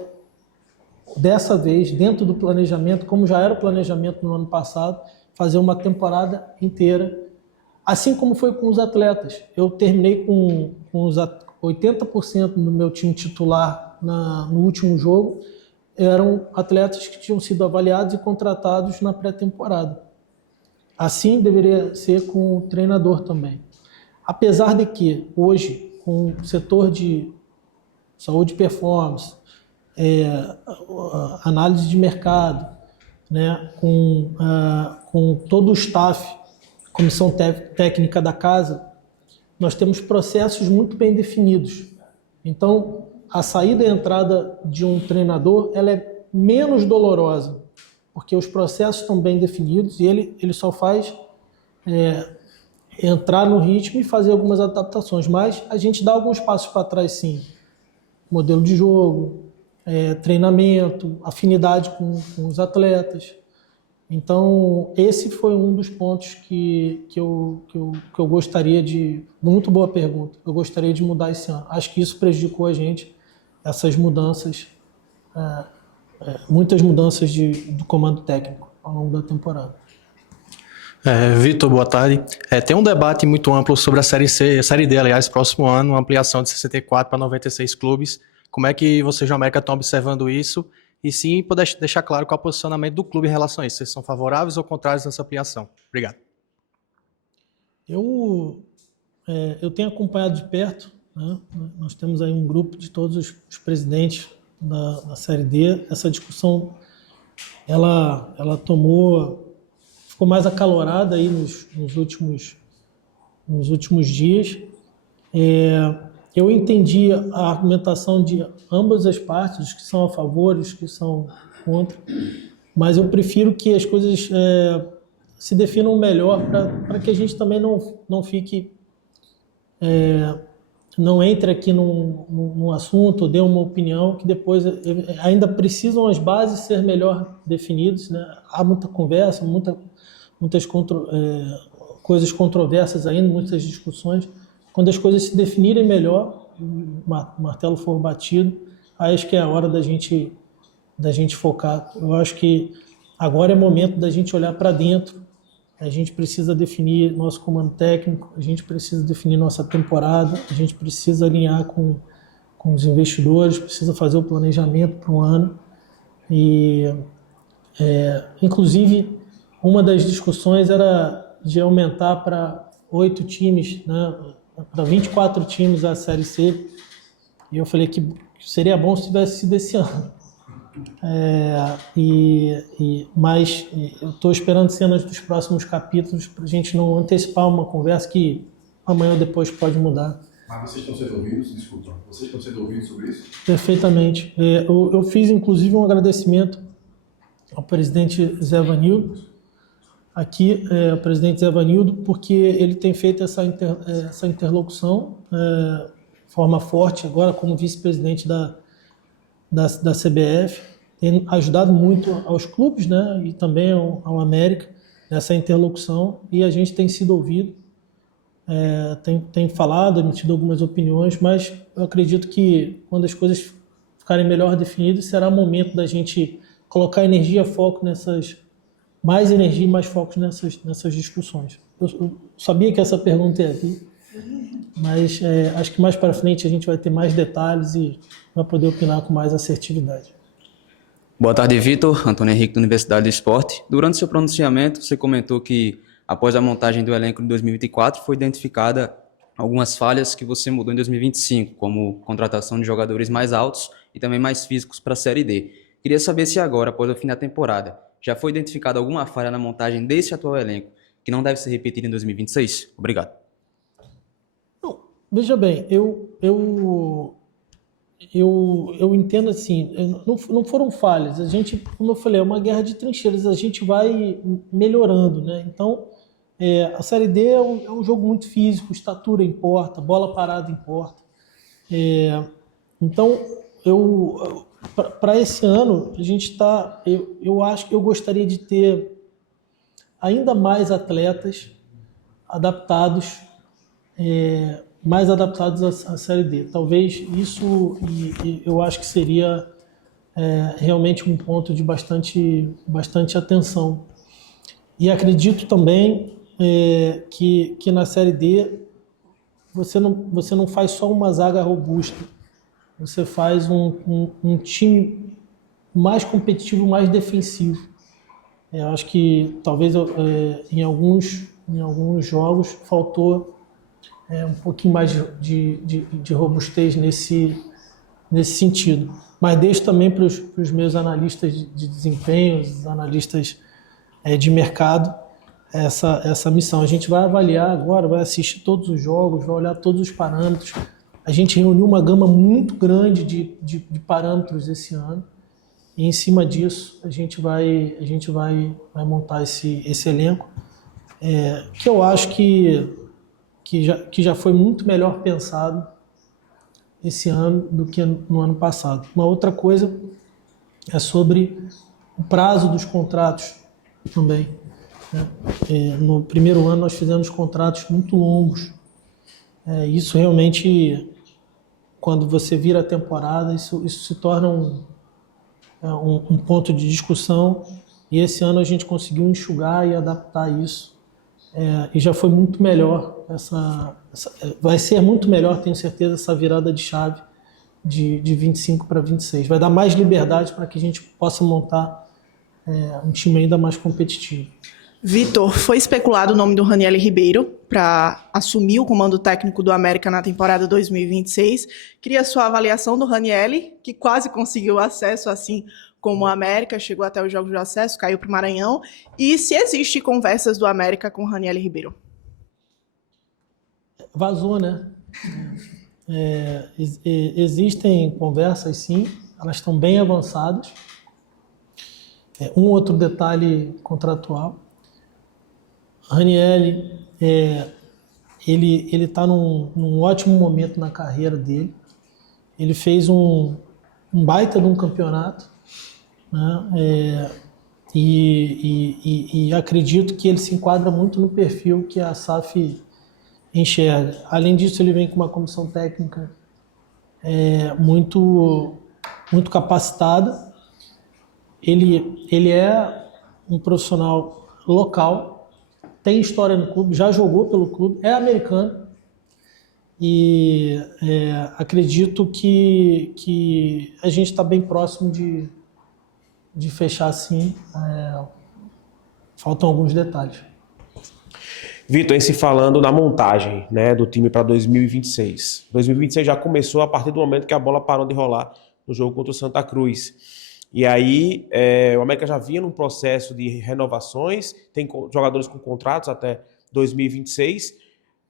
dessa vez, dentro do planejamento, como já era o planejamento no ano passado, fazer uma temporada inteira, assim como foi com os atletas. Eu terminei com os 80% do meu time titular no último jogo, eram atletas que tinham sido avaliados e contratados na pré-temporada. Assim deveria ser com o treinador também. Apesar de que, hoje, com o setor de saúde e performance, análise de mercado, né, com todo o staff, comissão técnica da casa, nós temos processos muito bem definidos. Então, a saída e a entrada de um treinador, ela é menos dolorosa, porque os processos estão bem definidos e ele só faz entrar no ritmo e fazer algumas adaptações. Mas a gente dá alguns passos para trás, sim. Modelo de jogo, treinamento, afinidade com os atletas. Então, esse foi um dos pontos que eu gostaria de... Muito boa pergunta. Eu gostaria de mudar esse ano. Acho que isso prejudicou a gente, essas mudanças, muitas mudanças do comando técnico ao longo da temporada. Vitor, boa tarde. Tem um debate muito amplo sobre a Série C, a Série D, aliás, próximo ano, uma ampliação de 64 para 96 clubes. Como é que vocês da América estão observando isso? E sim, poder deixar claro qual é o posicionamento do clube em relação a isso. Vocês são favoráveis ou contrários nessa ampliação? Obrigado. Eu tenho acompanhado de perto, né? Nós temos aí um grupo de todos os presidentes da Série D. Essa discussão, ela ficou mais acalorada aí nos últimos dias. Eu entendi a argumentação de ambas as partes, os que são a favor, os que são contra, mas eu prefiro que as coisas se definam melhor para que a gente também não fique, não entre aqui num assunto, dê uma opinião, que depois ainda precisam as bases ser melhor definidas, né? Há muita conversa, muitas coisas controversas ainda, muitas discussões. Quando as coisas se definirem melhor, o martelo for batido, aí acho que é a hora da gente focar. Eu acho que agora é momento da gente olhar para dentro. A gente precisa definir nosso comando técnico, a gente precisa definir nossa temporada, a gente precisa alinhar com os investidores, precisa fazer o planejamento para um ano. E, inclusive, uma das discussões era de aumentar para 8 times, né, para 24 times a Série C, e eu falei que seria bom se tivesse sido esse ano. Mas eu estou esperando cenas dos próximos capítulos para a gente não antecipar uma conversa que amanhã ou depois pode mudar. Mas vocês estão sendo ouvidos? Desculpa. Vocês estão sendo ouvidos sobre isso? Perfeitamente. Eu fiz, inclusive, um agradecimento ao presidente Zé Vanildo, o presidente Zé Vanildo, porque ele tem feito essa interlocução de forma forte, agora como vice-presidente da CBF, tem ajudado muito aos clubes, né, e também ao América nessa interlocução, e a gente tem sido ouvido, tem falado, emitido algumas opiniões, mas eu acredito que quando as coisas ficarem melhor definidas, será momento da gente colocar energia, foco mais energia e mais foco nessas discussões. Eu sabia que essa pergunta ia vir, mas acho que mais para frente a gente vai ter mais detalhes e vai poder opinar com mais assertividade. Boa tarde, Vitor. Antônio Henrique, da Universidade do Esporte. Durante seu pronunciamento, você comentou que, após a montagem do elenco de 2024, foi identificada algumas falhas que você mudou em 2025, como contratação de jogadores mais altos e também mais físicos para a Série D. Queria saber se agora, após o fim da temporada, já foi identificada alguma falha na montagem desse atual elenco que não deve ser repetida em 2026? Obrigado. Não, veja bem, eu entendo assim, não foram falhas. A gente, como eu falei, é uma guerra de trincheiras, a gente vai melhorando, né? Então, a Série D é um jogo muito físico, estatura importa, bola parada importa. Então, para esse ano, a gente está... Eu acho que eu gostaria de ter ainda mais atletas adaptados, mais adaptados à Série D. Talvez isso, eu acho que seria realmente um ponto de bastante atenção. E acredito também que na Série D você não faz só uma zaga robusta, você faz um time mais competitivo, mais defensivo. Eu acho que talvez em alguns jogos faltou um pouquinho mais de robustez nesse sentido. Mas deixo também para os meus analistas de desempenho, os analistas de mercado, essa missão. A gente vai avaliar agora, vai assistir todos os jogos, vai olhar todos os parâmetros. A gente reuniu uma gama muito grande de parâmetros esse ano. E em cima disso a gente vai montar esse elenco, que eu acho que já foi muito melhor pensado esse ano do que no ano passado. Uma outra coisa é sobre o prazo dos contratos também, né? No primeiro ano nós fizemos contratos muito longos. Isso realmente, quando você vira a temporada, isso se torna um ponto de discussão, e esse ano a gente conseguiu enxugar e adaptar isso, e já foi muito melhor, vai ser muito melhor, tenho certeza, essa virada de chave de 25 para 26. Vai dar mais liberdade para que a gente possa montar um time ainda mais competitivo. Vitor, foi especulado o nome do Raniel Ribeiro para assumir o comando técnico do América na temporada 2026. Queria a sua avaliação do Raniel, que quase conseguiu acesso, assim como o América, chegou até os jogos de acesso, caiu para o Maranhão. E se existe conversas do América com o Raniel Ribeiro? Vazou, né? Existem conversas, sim, elas estão bem avançadas. Um outro detalhe contratual: Raniel, ele está num ótimo momento na carreira dele. Ele fez um baita de um campeonato, né? E acredito que ele se enquadra muito no perfil que a SAF enxerga. Além disso, ele vem com uma comissão técnica muito capacitada. Ele é um profissional local, tem história no clube, já jogou pelo clube, é americano, e acredito que a gente está bem próximo de fechar assim. Faltam alguns detalhes. Vitor, em se falando na montagem, né, do time para 2026. 2026 já começou a partir do momento que a bola parou de rolar no jogo contra o Santa Cruz. E aí o América já vinha num processo de renovações, tem jogadores com contratos até 2026.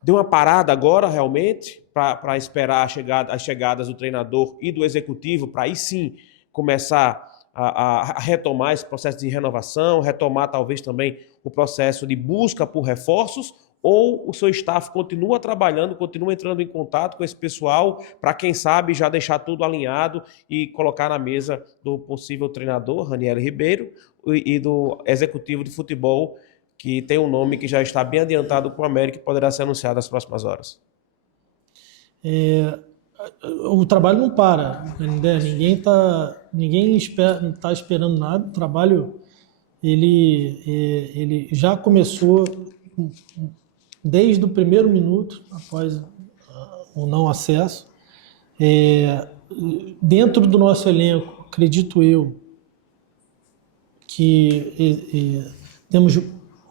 Deu uma parada agora, realmente, para esperar as chegadas do treinador e do executivo, para aí sim começar a retomar esse processo de renovação, retomar talvez também o processo de busca por reforços, ou o seu staff continua trabalhando, continua entrando em contato com esse pessoal para, quem sabe, já deixar tudo alinhado e colocar na mesa do possível treinador, Raniel Ribeiro, e do executivo de futebol, que tem um nome que já está bem adiantado com o América e poderá ser anunciado nas próximas horas? O trabalho não para, né? Ninguém está esperando nada. O trabalho ele já começou desde o primeiro minuto após o não acesso. Dentro do nosso elenco, acredito eu que temos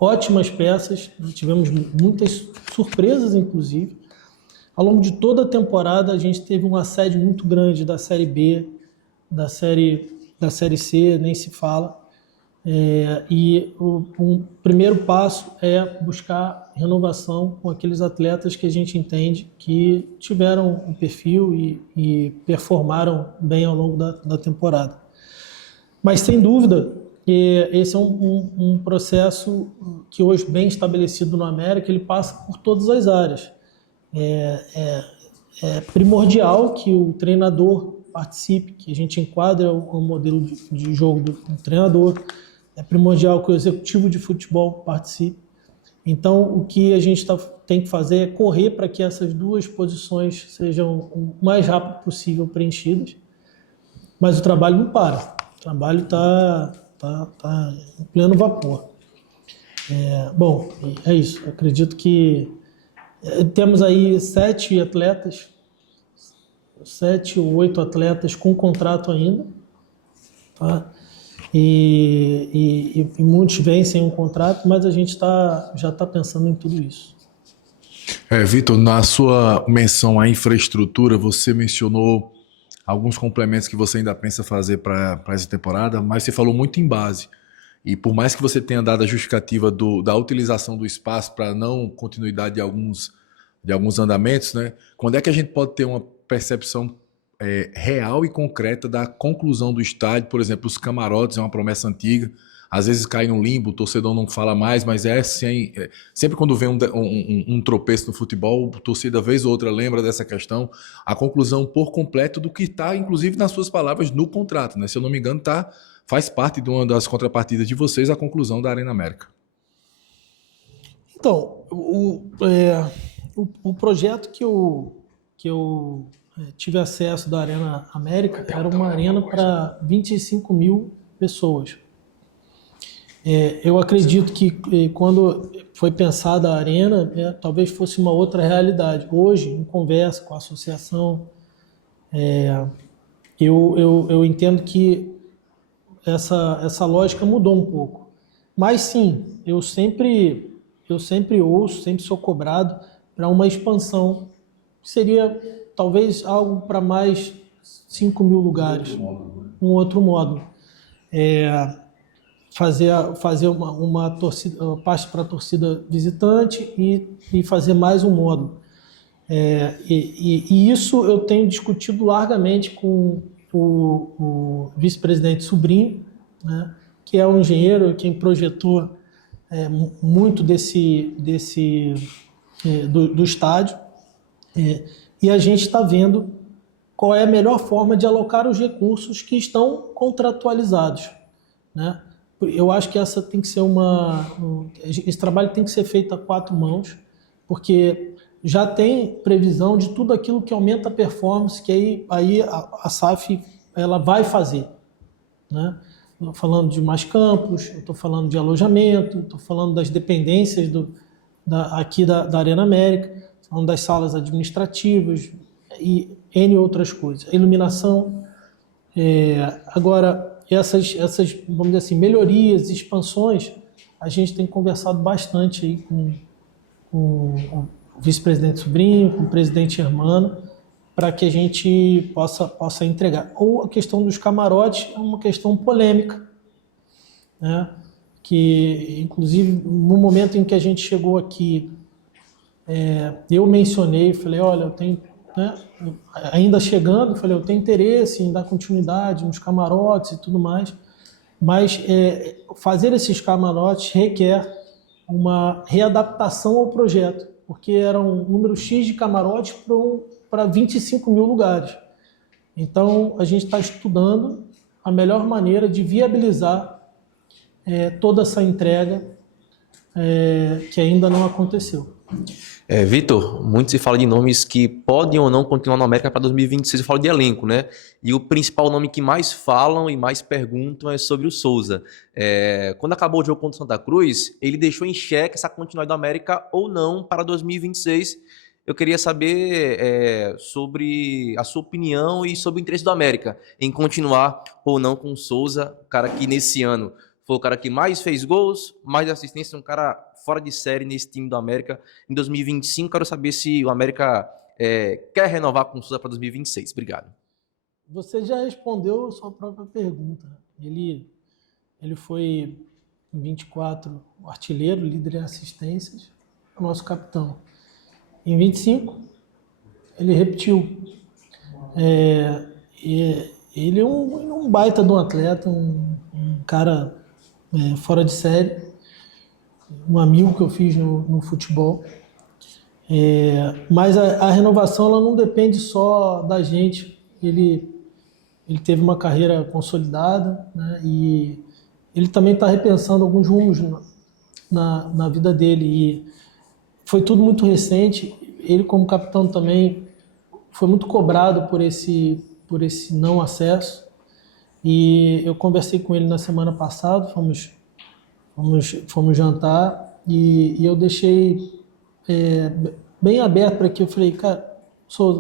ótimas peças, tivemos muitas surpresas, inclusive. Ao longo de toda a temporada, a gente teve um assédio muito grande da Série B, da Série C, nem se fala. E o primeiro passo é buscar renovação com aqueles atletas que a gente entende que tiveram um perfil e performaram bem ao longo da temporada. Mas, sem dúvida, esse é um processo que hoje bem estabelecido no América, ele passa por todas as áreas. É primordial que o treinador participe, que a gente enquadre o modelo de jogo do treinador. É primordial que o executivo de futebol participe. Então, o que a gente tem que fazer é correr para que essas duas posições sejam o mais rápido possível preenchidas. Mas o trabalho não para. O trabalho está em pleno vapor. Bom, é isso. Eu acredito que temos aí 7 ou 8 atletas com contrato ainda, tá? E muitos vêm sem um contrato, mas a gente já está pensando em tudo isso. Vitor, na sua menção à infraestrutura, você mencionou alguns complementos que você ainda pensa fazer para essa temporada, mas você falou muito em base. E por mais que você tenha dado a justificativa da utilização do espaço para não continuidade de alguns andamentos, né? Quando é que a gente pode ter uma percepção real e concreta da conclusão do estádio? Por exemplo, os camarotes é uma promessa antiga, às vezes cai no limbo, o torcedor não fala mais, mas sempre quando vem um tropeço no futebol, a torcida vez ou outra lembra dessa questão. A conclusão por completo do que está, inclusive nas suas palavras, no contrato, né? Se eu não me engano, faz parte de uma das contrapartidas de vocês a conclusão da Arena América. Então, o projeto que eu tive acesso da Arena América era uma arena para 25 mil pessoas. Eu acredito que quando foi pensada a arena, talvez fosse uma outra realidade. Hoje, em conversa com a associação, eu entendo que essa lógica mudou um pouco. Mas sim, eu sempre ouço, sempre sou cobrado para uma expansão. Seria talvez algo para mais 5 mil lugares, um outro módulo. Fazer uma torcida, parte para a torcida visitante e fazer mais um módulo. E isso eu tenho discutido largamente com o vice-presidente Sobrinho, né, que é um engenheiro, quem projetou muito do estádio. E a gente está vendo qual é a melhor forma de alocar os recursos que estão contratualizados, né? Eu acho que essa tem que ser esse trabalho tem que ser feito a 4 mãos, porque já tem previsão de tudo aquilo que aumenta a performance, que aí a SAF ela vai fazer, né? Estou falando de mais campos, estou falando de alojamento, estou falando das dependências aqui da Arena América, falando das salas administrativas e N outras coisas. Iluminação. Agora, essas, vamos dizer assim, melhorias, expansões, a gente tem conversado bastante aí com o vice-presidente Sobrinho, com o presidente Hermano, para que a gente possa entregar. Ou a questão dos camarotes é uma questão polêmica, né? Que, inclusive, no momento em que a gente chegou aqui, eu mencionei, falei, olha, eu tenho, né, ainda chegando, falei, eu tenho interesse em dar continuidade nos camarotes e tudo mais, mas fazer esses camarotes requer uma readaptação ao projeto, porque era um número X de camarotes para 25 mil lugares. Então, a gente está estudando a melhor maneira de viabilizar toda essa entrega que ainda não aconteceu. Vitor, muito se fala de nomes que podem ou não continuar na América para 2026, eu falo de elenco, né? E o principal nome que mais falam e mais perguntam é sobre o Souza. Quando acabou o jogo contra o Santa Cruz, ele deixou em xeque essa continuidade da América ou não para 2026. Eu queria saber sobre a sua opinião e sobre o interesse do América em continuar ou não com o Souza, o cara que nesse ano foi o cara que mais fez gols, mais assistência, um cara fora de série nesse time do América. Em 2025, quero saber se o América quer renovar com o Souza para 2026. Obrigado. Você já respondeu a sua própria pergunta. Ele foi, em 24, o artilheiro, líder em assistências, o nosso capitão. Em 25, ele repetiu. Ele é um baita de um atleta, um cara fora de série, um amigo que eu fiz no futebol. Mas a renovação ela não depende só da gente. Ele teve uma carreira consolidada, né, e ele também está repensando alguns rumos na vida dele. E foi tudo muito recente. Ele, como capitão, também foi muito cobrado por esse não acesso. E eu conversei com ele na semana passada, fomos jantar e eu deixei bem aberto para que eu falei, cara,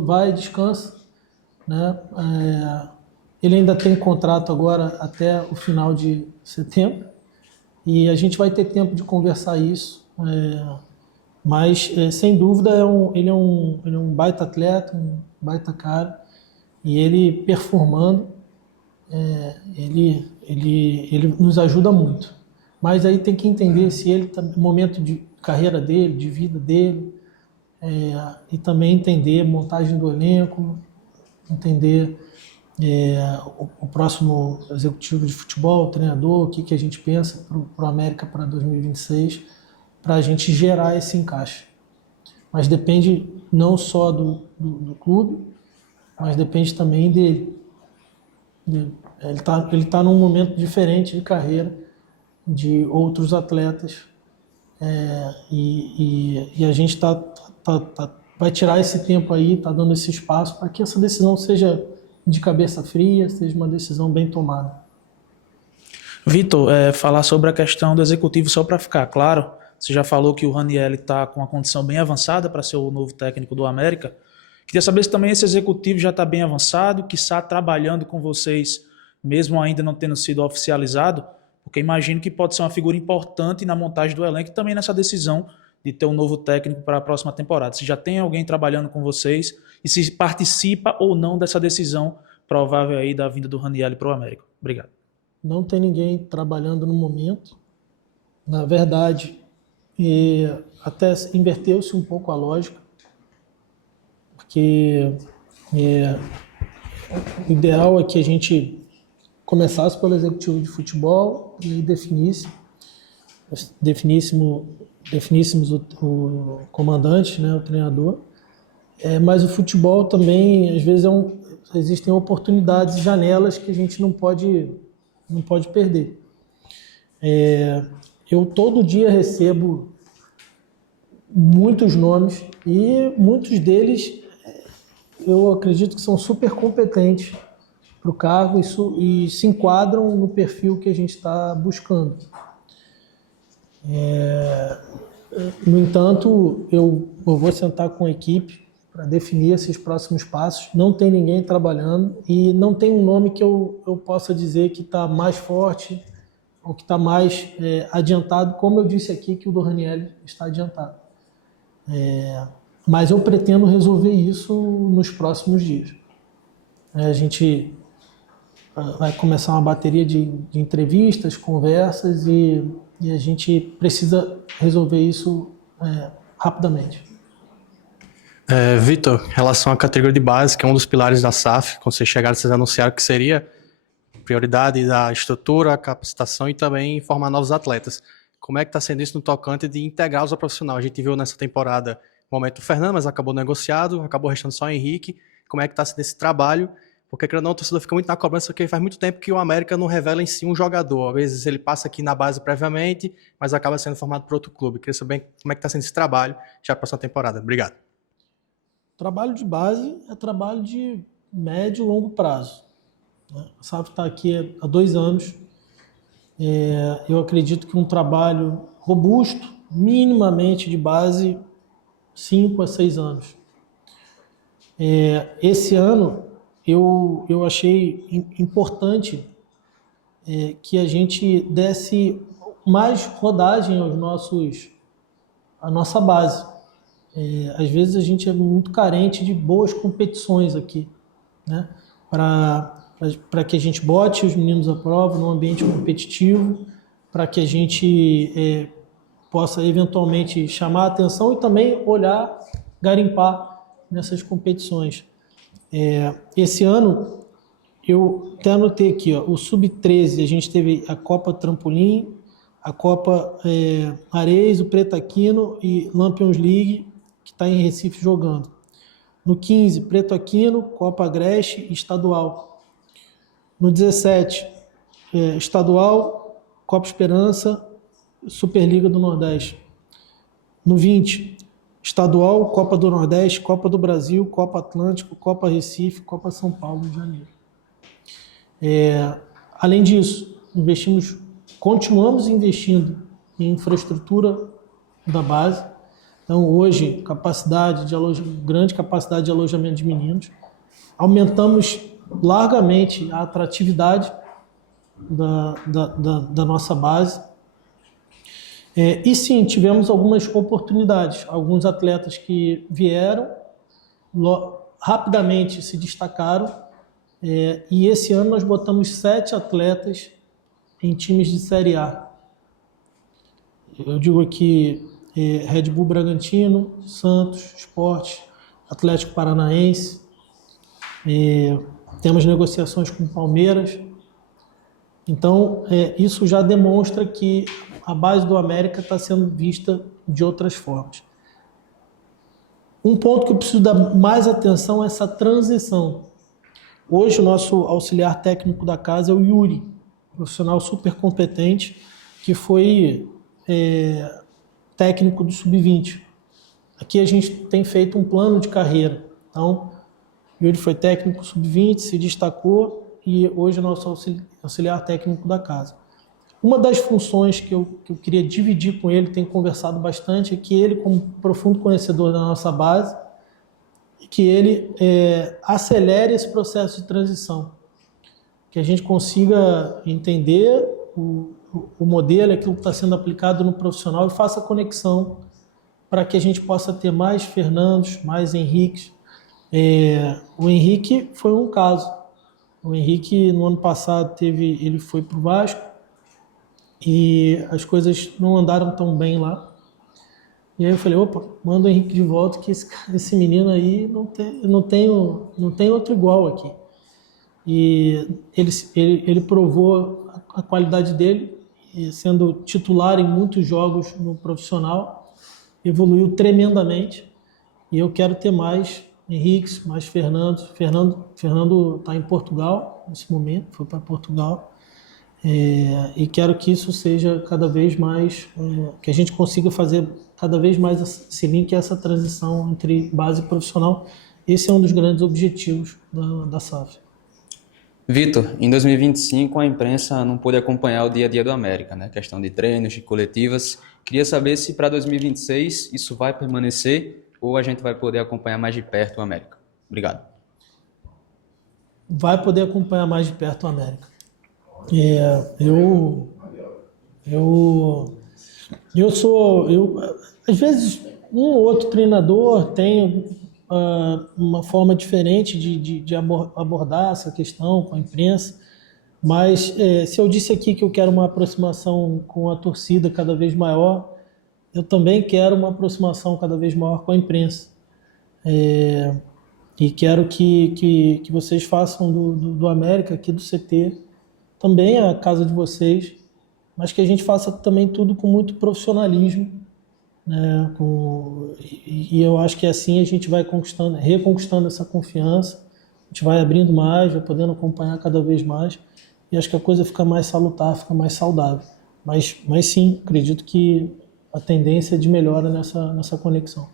vai, descansa, né? Ele ainda tem contrato agora até o final de setembro e a gente vai ter tempo de conversar isso, mas sem dúvida ele é um baita atleta, um baita cara, e ele performando, ele nos ajuda muito. Mas aí tem que entender se ele está no momento de carreira dele, de vida dele, e também entender a montagem do elenco, entender o próximo executivo de futebol, o treinador, o que a gente pensa para o América para 2026, para a gente gerar esse encaixe. Mas depende não só do clube, mas depende também dele. Ele tá num momento diferente de carreira de outros atletas, e a gente vai tirar esse tempo aí, está dando esse espaço para que essa decisão seja de cabeça fria, seja uma decisão bem tomada. Vitor, falar sobre a questão do executivo, só para ficar claro, você já falou que o Ranieri está com uma condição bem avançada para ser o novo técnico do América. Queria saber se também esse executivo já está bem avançado, que está trabalhando com vocês, mesmo ainda não tendo sido oficializado, porque imagino que pode ser uma figura importante na montagem do elenco e também nessa decisão de ter um novo técnico para a próxima temporada. Se já tem alguém trabalhando com vocês e se participa ou não dessa decisão provável aí da vinda do Ranieri para o América. Obrigado. Não tem ninguém trabalhando no momento. Na verdade, até inverteu-se um pouco a lógica, porque o ideal é que a gente começasse pelo executivo de futebol e definíssemos o comandante, né, o treinador. Mas o futebol também, às vezes, existem oportunidades e janelas que a gente não pode perder. Eu todo dia recebo muitos nomes e muitos deles eu acredito que são super competentes para o cargo e se enquadram no perfil que a gente está buscando. No entanto, eu vou sentar com a equipe para definir esses próximos passos. Não tem ninguém trabalhando e não tem um nome que eu possa dizer que está mais forte ou que está mais adiantado, como eu disse aqui que o do Ranieri está adiantado. Mas eu pretendo resolver isso nos próximos dias. A gente vai começar uma bateria de entrevistas, conversas e a gente precisa resolver isso rapidamente. Vitor, em relação à categoria de base, que é um dos pilares da SAF, quando vocês chegaram, vocês anunciaram que seria prioridade da estrutura, capacitação e também formar novos atletas. Como é que está sendo isso no tocante de integrar os profissionais? A gente viu nessa temporada o momento do Fernando, mas acabou negociado, acabou restando só o Henrique. Como é que está sendo esse trabalho? Porque, querendo ou não, o torcedor fica muito na cobrança, porque faz muito tempo que o América não revela em si um jogador. Às vezes ele passa aqui na base previamente, mas acaba sendo formado por outro clube. Queria saber como é que está sendo esse trabalho já para a próxima temporada. Obrigado. Trabalho de base é trabalho de médio e longo prazo. A SAF está aqui há 2 anos. Eu acredito que um trabalho robusto, minimamente de base, 5 a 6 anos. Esse ano, eu achei importante que a gente desse mais rodagem à nossa base. Às vezes a gente é muito carente de boas competições aqui, né? Para que a gente bote os meninos à prova num ambiente competitivo, para que a gente possa eventualmente chamar a atenção e também olhar, garimpar nessas competições. Esse ano, eu até anotei aqui, o Sub-13, a gente teve a Copa Trampolim, a Copa Areis, o Pretaquino e Lampions League, que está em Recife jogando. No 15, Preto Aquino, Copa Agreste e Estadual. No 17, Estadual, Copa Esperança, Superliga do Nordeste. No 20, Estadual, Copa do Nordeste, Copa do Brasil, Copa Atlântico, Copa Recife, Copa São Paulo, Rio de Janeiro. Além disso, continuamos investindo em infraestrutura da base. Então, hoje, grande capacidade de alojamento de meninos. Aumentamos largamente a atratividade da nossa base. E sim, tivemos algumas oportunidades. Alguns atletas que vieram, rapidamente se destacaram. E esse ano nós botamos 7 atletas em times de Série A. Eu digo aqui Red Bull Bragantino, Santos, Sport, Atlético Paranaense. Temos negociações com Palmeiras. Então, isso já demonstra que a base do América está sendo vista de outras formas. Um ponto que eu preciso dar mais atenção é essa transição. Hoje, o nosso auxiliar técnico da casa é o Yuri, profissional super competente, que foi técnico do Sub-20. Aqui a gente tem feito um plano de carreira. Então, o Yuri foi técnico Sub-20, se destacou e hoje é nosso auxiliar técnico da casa. Uma das funções que eu queria dividir com ele, tenho conversado bastante, é que ele, como profundo conhecedor da nossa base, que ele acelere esse processo de transição, que a gente consiga entender o modelo, aquilo que está sendo aplicado no profissional e faça conexão para que a gente possa ter mais Fernandos, mais Henriques. O Henrique foi um caso. O Henrique, no ano passado, ele foi para o Vasco e as coisas não andaram tão bem lá. E aí eu falei, opa, manda o Henrique de volta, que esse menino aí não tem outro igual aqui. E ele provou a qualidade dele, sendo titular em muitos jogos no profissional, evoluiu tremendamente. E eu quero ter mais Henriques, mais Fernando. Fernando está em Portugal nesse momento, foi para Portugal. E quero que isso seja cada vez mais, que a gente consiga fazer cada vez mais esse link, essa transição entre base e profissional. Esse é um dos grandes objetivos da SAF. Vitor, em 2025 a imprensa não pôde acompanhar o dia a dia do América, né? Questão de treinos, de coletivas. Queria saber se para 2026 isso vai permanecer ou a gente vai poder acompanhar mais de perto o América. Obrigado. Vai poder acompanhar mais de perto o América. Às vezes um ou outro treinador tem uma forma diferente de abordar essa questão com a imprensa, mas se eu disse aqui que eu quero uma aproximação com a torcida cada vez maior, eu também quero uma aproximação cada vez maior com a imprensa. E quero que vocês façam do América, aqui do CT, também a casa de vocês, mas que a gente faça também tudo com muito profissionalismo, né? E eu acho que assim a gente vai reconquistando essa confiança, a gente vai abrindo mais, vai podendo acompanhar cada vez mais, e acho que a coisa fica mais salutar, fica mais saudável. Mas sim, acredito que a tendência é de melhora nessa conexão.